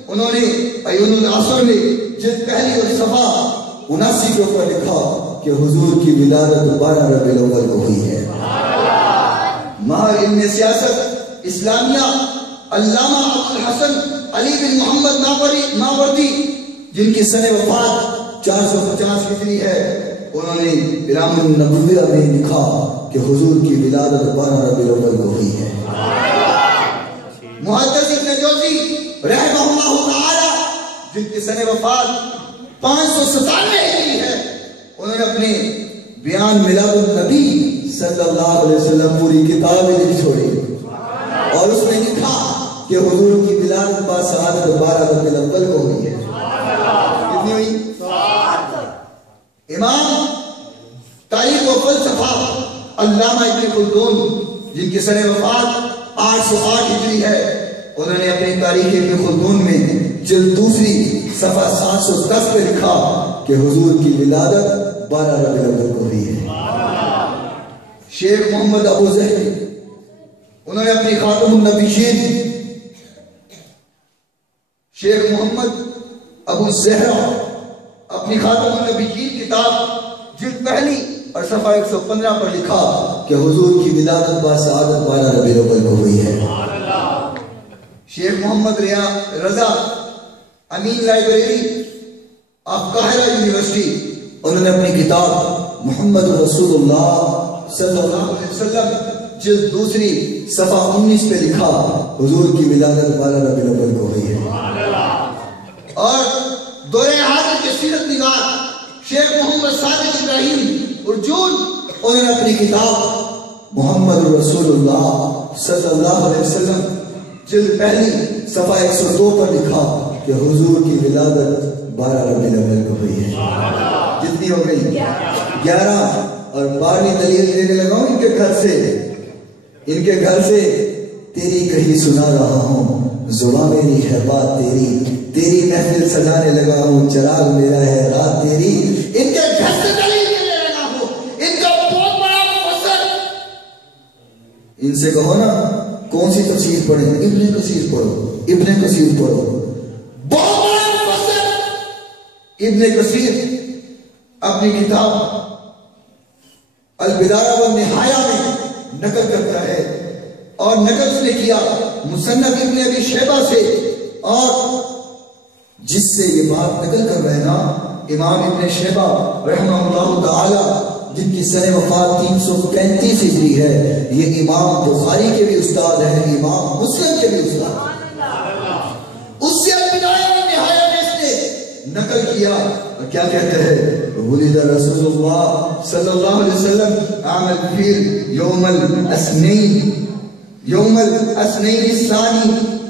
انہوں نے عیون العصر میں جلد پہلی اور صفحہ 79 کے اوپر لکھا کہ حضور کی ولادت 12 ربیع الاول کو ہوئی ہے. ماہر علم سیاست اسلامیہ علامہ ابو الحسن علی بن محمد ماوردی جن کی سن وفات 450 ہجری ہے، انہوں نے اعلام النبویہ میں لکھا کہ حضور کی ولادت 12 ربیع الاول کو ہوئی ہے۔ محدث ابن جوزی رحمہ اللہ تعالی جن کی سن وفات 597 ہجری ہے، انہوں نے اپنے بیان میلاد النبی صلی اللہ علیہ وسلم پوری کتاب لکھ چھوڑی اور اس میں لکھا کہ حضور کی ولادت باسعادت 12 ربیع الاول کو ہوئی ہے۔ کتنی ہوئی؟ امام تاریخ و فلسفہ علامہ ابن خلدون جن کی سن وفات 808 ہجری ہے، انہوں نے اپنی تاریخ ابن خلدون میں جلد دوسری صفحہ 710 پہ لکھا کہ حضور کی ولادت 12 ربیع الاول کو ہوئی ہے۔ شیخ محمد ابو زہر انہوں نے اپنی خاتم النبیین، شیخ محمد ابو زہر اپنی خاتم النبیین کتاب جلد پہلی اور صفحہ 115 پر لکھا کہ حضور کی ولادت باسعادت 12 ربیع الاول کو ہوئی ہے۔ شیخ محمد رضا امین لائبریری آف قاہرہ یونیورسٹی انہوں نے اپنی کتاب محمد رسول اللہ صلی اللہ علیہ وسلم جلد دوسری صفحہ 19 پہ لکھا حضور کی ولادت 12 ربیع الاول کو ہوئی ہے۔ اور دور حاضر کے سیرت نگار شیخ محمد صادق ابراہیم ارجون انہوں نے اپنی کتاب محمد رسول اللہ صلی اللہ علیہ وسلم جلد پہلی صفحہ 102 پر لکھا کہ حضور کی ولادت 12 ربیع الاول کو ہوئی ہے۔ جتنی ہو گئی 11 اور 12ویں دلیل دینے لگا ہوں ان کے گھر سے تیری کہیں سنا رہا ہوں، زباں میری ہے بات تیری محفل سجانے لگا ہوں، چراغ میرا ہے رات تیری۔ ان کے گھر سے دلیل دینے لگا ہوں، ان کا بہت بڑا مفسر، ان سے کہو نا کون سی تفسیر پڑھیں؟ ابن کثیر پڑھو، بہت بڑا مفسر ابن کثیر اپنی کتاب البدایہ والنہایہ میں نقل کرتا ہے، اور نقل اس نے کیا مصنف ابن ابی شیبہ سے، اور جس سے یہ بات نقل کر رہے نا امام ابن شیبہ رحمہ اللہ تعالی جن کی سن وفات 335 ہجری ہے، یہ امام بخاری کے بھی استاد ہیں، امام مسلم کے بھی استاد ہیں۔ اس سے البدایہ والنہایہ میں اس نے نقل کیا اور کیا کہتے ہیں؟ ولد رسول اللہ صلی اللہ علیہ وسلم عام الفیل یوم الاثنین الثانی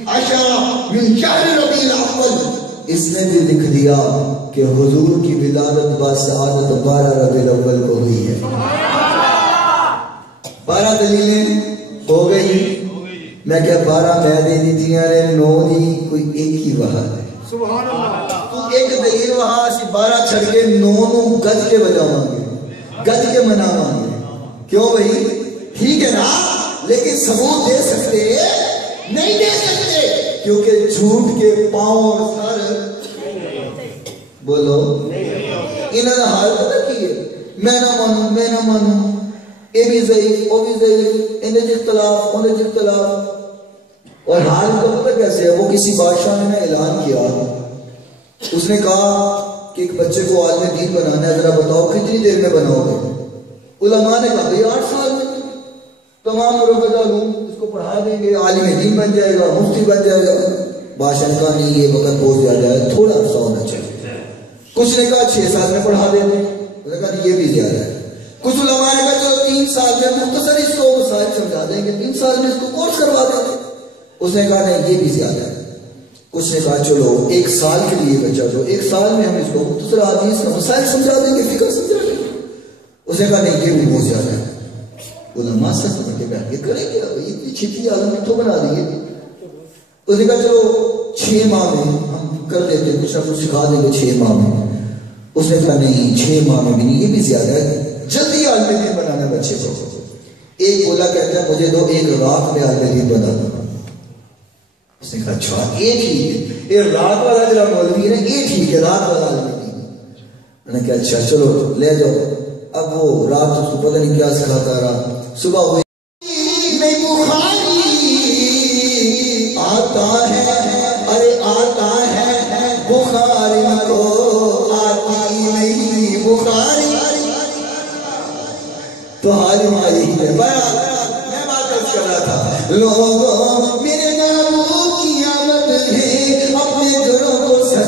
عشر من شہر ربیع الاول۔ اس نے بھی لکھ دیا کہ حضور کی ولادت باسعادت 12 ربیع الاول کو ہوئی ہے۔ 12 دلیلیں ہو گئی، میں کیا 12 میں دے دی تھی، 9 دی، کوئی ایک ہی وہاں ہے۔ سبحان اللہ۔ تو ایک دلیل وہاں سے 12 چھڑ کے 9 گج کے بجاواں گے، گج کے مناواں گے۔ کیوں بھائی؟ ٹھیک ہے نا، لیکن ثبوت دے سکتے نہیں، دے سکتے، کیونکہ جھوٹ کے پاؤں اور سر بولو انہوں نے حال پتہ کی ہے، میں نہ مانوں، اے بھی ضعیف، او بھی ضعیف، انہیں اختلاف، اور حال کو پتہ کیسے ہے؟ وہ کسی بادشاہ نے اعلان کیا، اس نے کہا کہ ایک بچے کو عالم دین بنانا ہے، ذرا بتاؤ کتنی دیر میں بناؤ گے؟ علماء نے کہا 8 سال میں تمام علوم اس کو پڑھا دیں گے، عالم دین بن جائے گا، مفتی بن جائے گا۔ بادشاہ نے کہا نہیں، یہ وقت بہت زیادہ ہے، تھوڑا سا ہونا چاہیے۔ کچھ نے کہا 6 سال میں پڑھا دیں گے، اس نے کہا یہ بھی زیادہ ہے۔ کچھ علماء نے کہا چلو 3 سال میں مختصر اس کو مسائل سمجھا دیں گے، 3 سال میں اس کو کورس کروا دیں گے۔ اس نے کہا نہیں، یہ بھی زیادہ ہے۔ کچھ نے کہا چلو 1 سال کے لیے بچہ جو 1 سال میں ہم اس کو مختصر حدیث کا مسائل سمجھا دیں گے، فقہ سمجھا دیں گے۔ اس نے کہا نہیں، یہ بھی بہت زیادہ ہے۔ علماء سے سمجھ کے بیٹھ کے کریں گے، اتنی چھٹی عالم تو بنا دیے۔ اس نے کہا چلو 6 ماہ میں ہم کر دیتے، کچھ نہ کچھ سکھا دیں گے 6 ماہ میں۔ اس نے کہا نہیں، 6 ماہ میں بھی نہیں، یہ بھی زیادہ ہے، جلدی عالم دین بنانا بچے کو۔ ایک بولا کہتا ہے مجھے دو 1 رات میں عالم دین بنا دو۔ اس نے کہا اچھا یہ ٹھیک ہے، یہ رات والا جڑا مولوی ہے نا، یہ ٹھیک ہے، رات والا عالم دین۔ میں نے کہا اچھا چلو لے جاؤ۔ اب وہ رات اس کو پتہ نہیں کیا سکھاتا رہا، صبح ہوئی آتا ہے، ارے آتا ہے بخاری کو آتی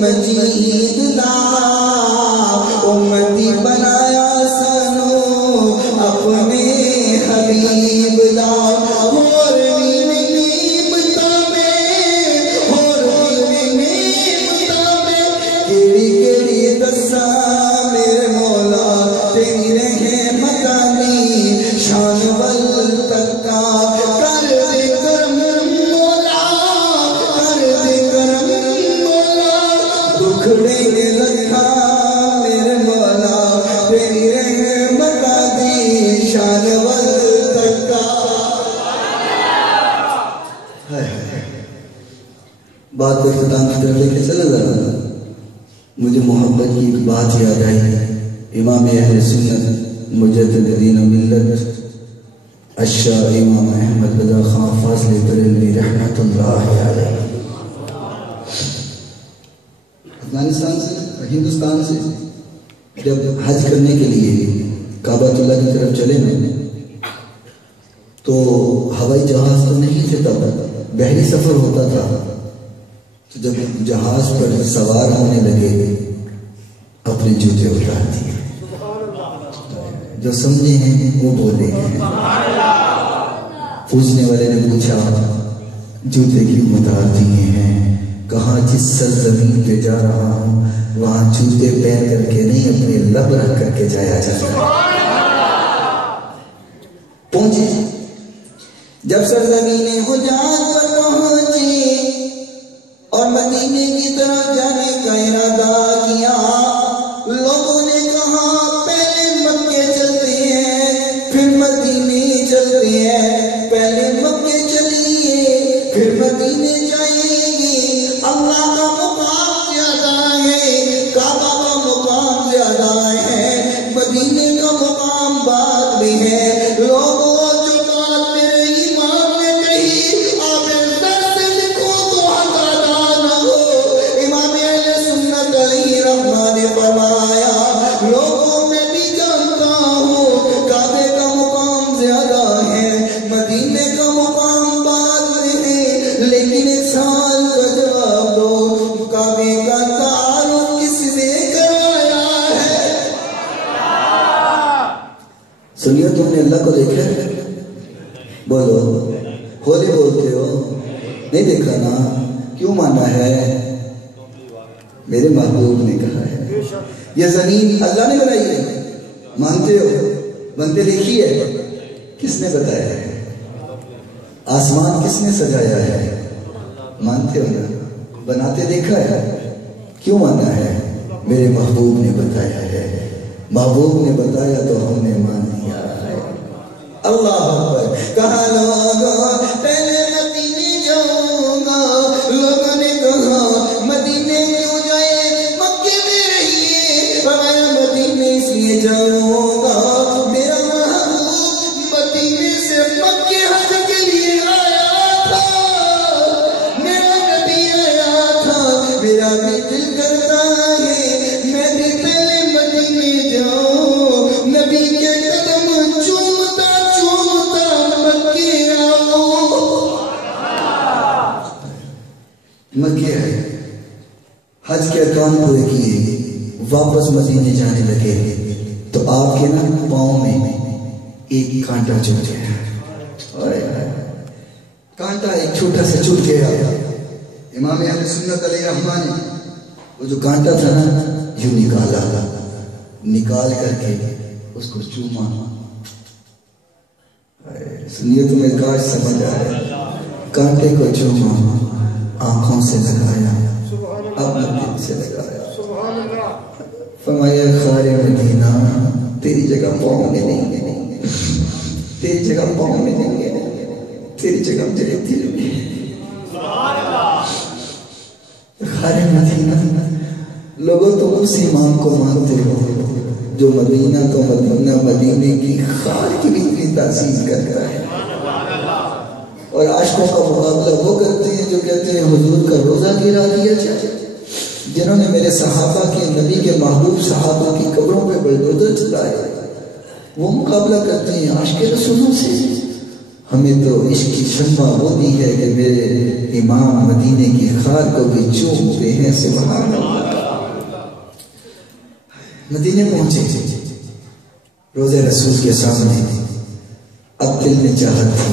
مجید دا امتی بنایا سانو اپنے حبیب دا اور نعمتاں میں کیڑی کیڑی دساں میرے مولا تیری رحمتاں دی شان ول تکا کر دے کرم مولا کر دے کرم مولا دکھڑے نے لکھا میرے مولا تیری رحمتاں دی شان ول تکا بات کو ختم کر لے کے چلا ذرا مجھے محبت کی ایک بات یاد آئی امام اہل سنت مجدد دین و ملت الشاہ امام احمد رضا خان فاضل بریلوی رحمت اللہ علیہ افغانستان سے ہندوستان سے جب حج کرنے کے لیے کعبۃ اللہ کی طرف چلے نا تو ہوائی جہاز تو نہیں تھے تب بحری سفر ہوتا تھا تو جب جہاز پر سوار ہونے لگے اپنے جوتے اتار دیے جو سمجھے ہیں وہ بولے ہیں پوچھنے والے نے پوچھا جوتے کیوں اتار دیے ہیں کہاں جس سرزمین پہ جا رہا ہوں وہاں جوتے پہن کر کے نہیں اپنے لب رکھ کر کے جایا جاتا پہنچے جب سرزمین حجاز پر پہنچے اور مدینے کی طرف جانے کا ارادہ کیا لوگوں نے کہا پہلے مکے چلتے ہیں پھر مدینے چلتے ہیں پہلے مکے چلیے پھر مدینے جائیں گے اللہ کا مقام زیادہ ہے کعبہ کا مقام زیادہ ہے مدینے کا مقام بعد میں ہے لوگوں سنیے تم نے اللہ کو دیکھا ہے بولو ہولی بولتے ہو نہیں دیکھا نا کیوں مانا ہے میرے محبوب نے کہا ہے یہ زمین اللہ نے بنائی ہے مانتے ہو بنتے دیکھی ہے کس نے بتایا ہے آسمان کس نے سجایا ہے مانتے ہو نا بناتے دیکھا ہے کیوں مانا ہے میرے محبوب نے بتایا ہے محبوب نے بتایا تو ہم نے مان لیا ہے اللہ اکبر کہا لوگوں پہلے مدینے جاؤں گا لوگوں نے کہا مدینے کیوں جائے مکے میں رہیے میں مدینے اس لیے جاؤں گا میرا محبوب مدینے سے مکے حج کے لیے آیا تھا میرا نبی آیا تھا میرا بھی دل کرتا ہے میں بھی پہلے مدینے جاؤں نبی کے قدم چومتا چومتا مکے آؤں مکے ہے حج کے ارکان پورے کیے واپس مدینے جانے لگے تو آپ کے نا پاؤں میں ایک کانٹا چبھ گیا کانٹا ایک چھوٹا سا چبھ گیا امام اہل سنت علیہ رحمٰن نے وہ جو کانٹا تھا نا یوں نکال کر کے اس کو چوما سنیے تمہیں کاش سمجھ آئے کانٹے کو چوما آنکھوں سے لگایا اپنے دل سے لگایا فرمایا خار مدینہ تیری جگہ پاؤں میں نہیں تیری جگہ پاؤں میں نہیں تیری جگہ تیرے دل میں خار مدینہ لوگوں تو اس امام کو مانتے ہو جو مدینہ تو مدینے کی خار کی بھی اتنی تعظیم کرتا ہے اور عاشقوں کا مقابلہ وہ کرتے ہیں جو کہتے ہیں حضور کا روزہ گرا دیا جائے جنہوں نے میرے صحابہ کے نبی کے محبوب صحابہ کی قبروں پہ بلڈوزر چلائے وہ مقابلہ کرتے ہیں عاشق رسولوں سے ہمیں تو عشق کی شمع وہ دی ہے کہ میرے امام مدینے کی خار کو بھی چومتے ہیں. سبحان اللہ. مدینے پہنچے، روزے رسول کے سامنے. اب دل میں چاہت تھی،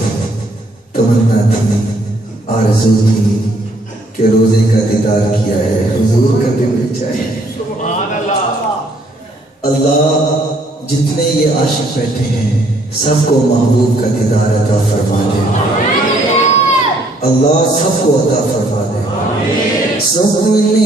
تمنا تھی، آرزو تھی کہ روزے کا دیدار کیا ہے، حضور کا دل میں چاہے. اللہ جتنے یہ عاشق بیٹھے ہیں سب کو محبوب کا دیدار عطا فرما دے. اللہ سب کو عطا فرما دے. سپنے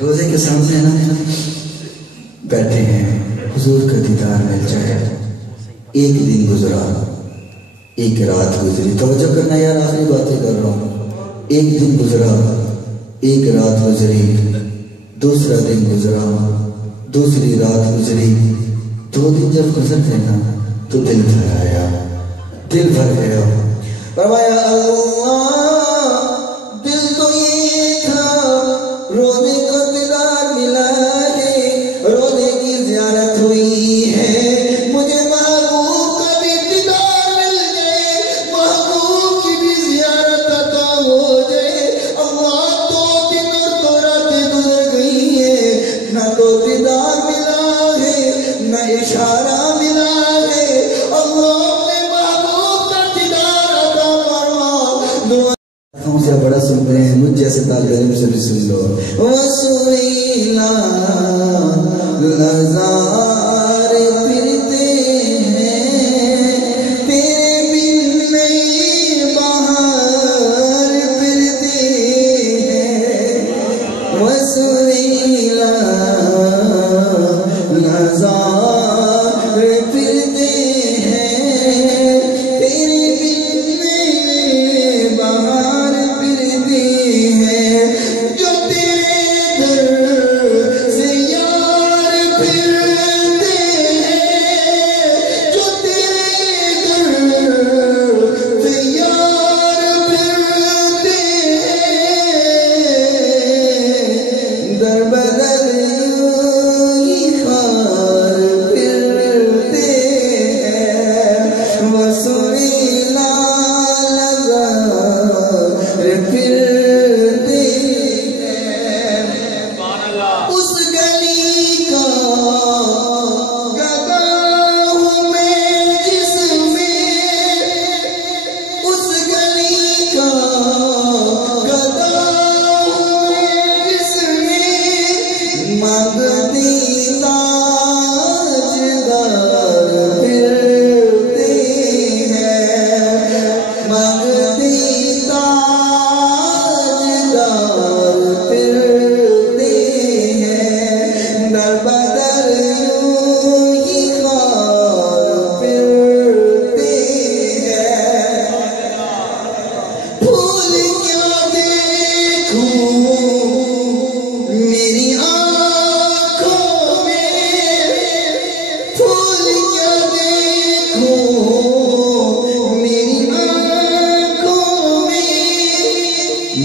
روزے کے سامنے نا بیٹھے ہیں، حضور کا دیدار مل جائے. ایک دن گزرا، ایک رات گزری. توجہ کرنا یار، آخری باتیں کر رہا ہوں. ایک دن گزرا، ایک رات گزری، دوسرا دن گزرا، دوسری رات گزری. 2 دن جب گزر گئے نا تو دل بھر آیا، دل بھر گیا. فرمایا اللہ دل تو یہ تھا، روزے کا دیدار ملا ہے، روزے کی زیارت ہوئی ہے، مجھے محبوب کا بھی دیدار مل جائے، محبوب کی بھی زیارت عطا ہو جائے. اللہ 2 دن اور 2 راتیں گزر گئی ہیں، نہ تو دیدار ملا ہے، نہ اشارہ ملا ہے. اللہ نے محبوب کا دیدار عطا فرما. سے بڑا سنتے ہیں، مجھ جیسے طالب علم سے بھی سن لو. وسویلا نظارے پھرتے ہیں، تیرے بن نئی بہار پھرتے ہیں. وسویلا نظارے پھرتے ہیں، تیرے بن نئی بہار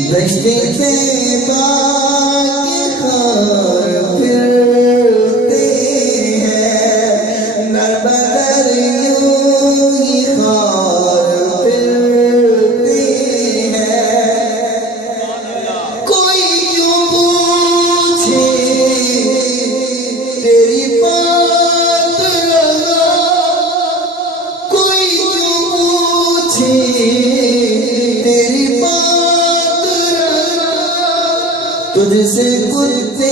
دشتے سے باقی خار پھرتے ہیں، نر بدر تجھ سے کتے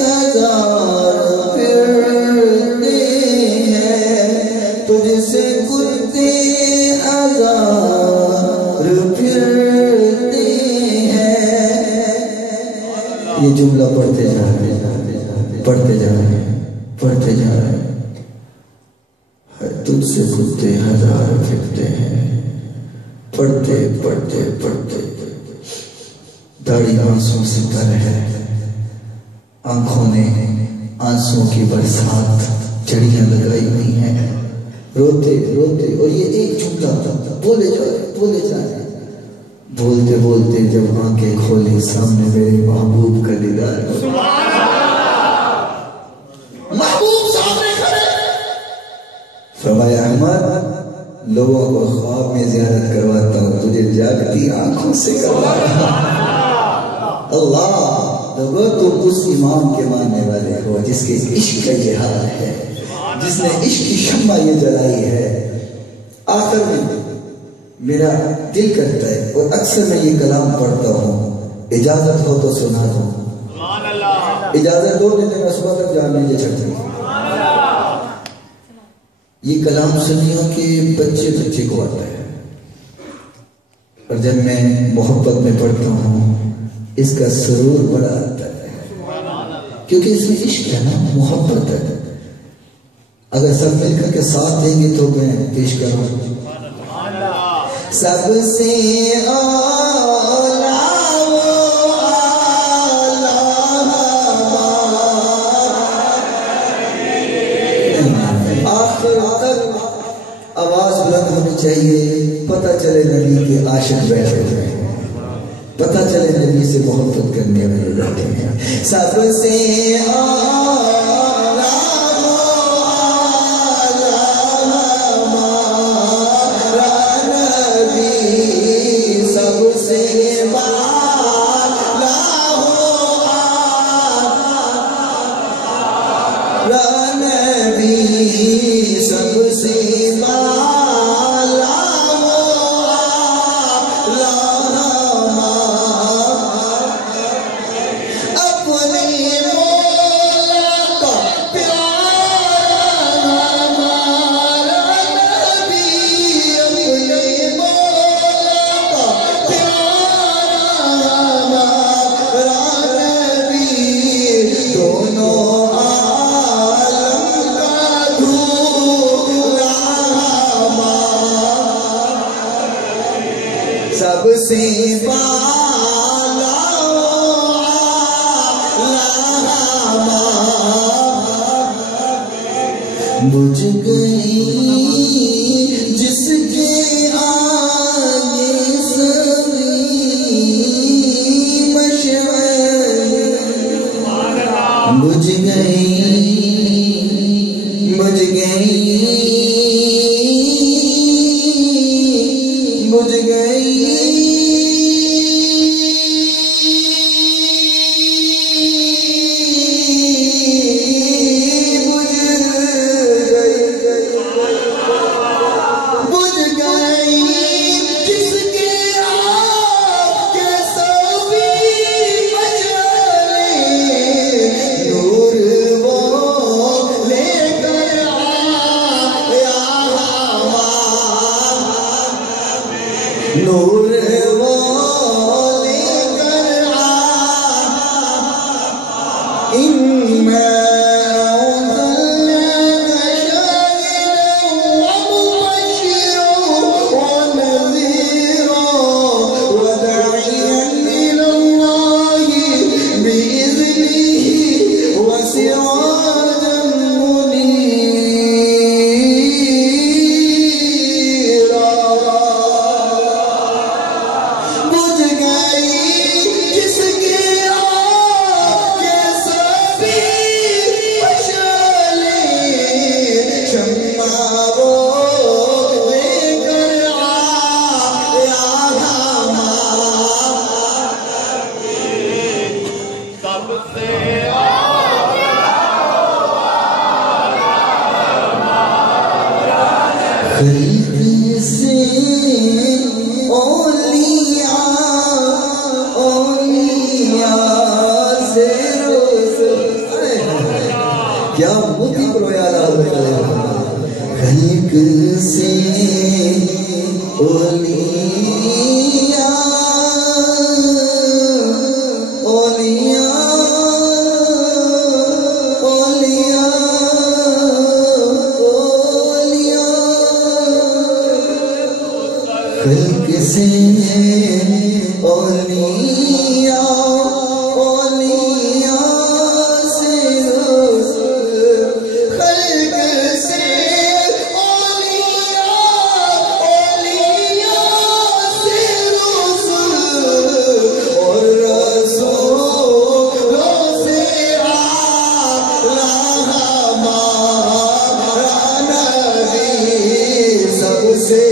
ہزار پھرتے ہیں، تجھ سے کتے ہزار پھرتے ہیں. یہ جملہ پڑھتے جا رہے ہیں، پڑھتے جا رہے ہیں، پڑھتے جا رہے ہیں. تجھ سے کتے ہزار پھرتے ہیں. پڑھتے پڑھتے پڑھتے داڑھی آنسوں سے تر ہے، آنکھوں نے آنسوں کی برسات چڑیاں لگائی ہوئی ہیں. روتے روتے، اور یہ ایک جملہ تھا، بولے جائے بولتے بولتے جب آنکھیں کھولی سامنے میرے محبوب کا دیدار ہوا. محبوب سامنے کھڑے. فرمایا احمد لوگوں کو خواب میں زیارت کرواتا ہوں، تجھے جاگتی آنکھوں سے کرواتا ہوں. اللہ لوگوں تم اس امام کے ماننے والے ہو جس کے عشق کا یہ حال ہے، جس نے عشق کی شمع یہ جلائی ہے. آخر میں میرا دل کرتا ہے اور اکثر میں یہ کلام پڑھتا ہوں، اجازت ہو تو سنا دو. اجازت دو نہیں تو میں صبح تک جان لیجیے چھٹی. یہ کلام سنیوں کے بچے کو آتا ہے، اور جب میں محبت میں پڑھتا ہوں اس کا سرور بڑا آتا ہے، کیونکہ اس میں عشق ہے نا، محبت ہے. اگر سب مل کر کے ساتھ دیں گے تو میں پیش کروں. سب سے آواز بلند ہونی چاہیے، پتہ چلے نبی کے عاشق بیٹھے ہوئے ہیں، پتہ چلے نبی سے محبت کرنے والے بیٹھے ہیں. سب سے بجھ گئی جس کے آگے سبھی مشعل، بجھ گئی بجھ گئی بجھ گئی. نور وہ لے کر جس کے آگے سبھی کیا موتی پرویا خلق سے اولیاء خلق سے اولیاء سے خلق سے اولیاء سے رسول اور رسولوں سے اعلیٰ ہمارا نبی سب سے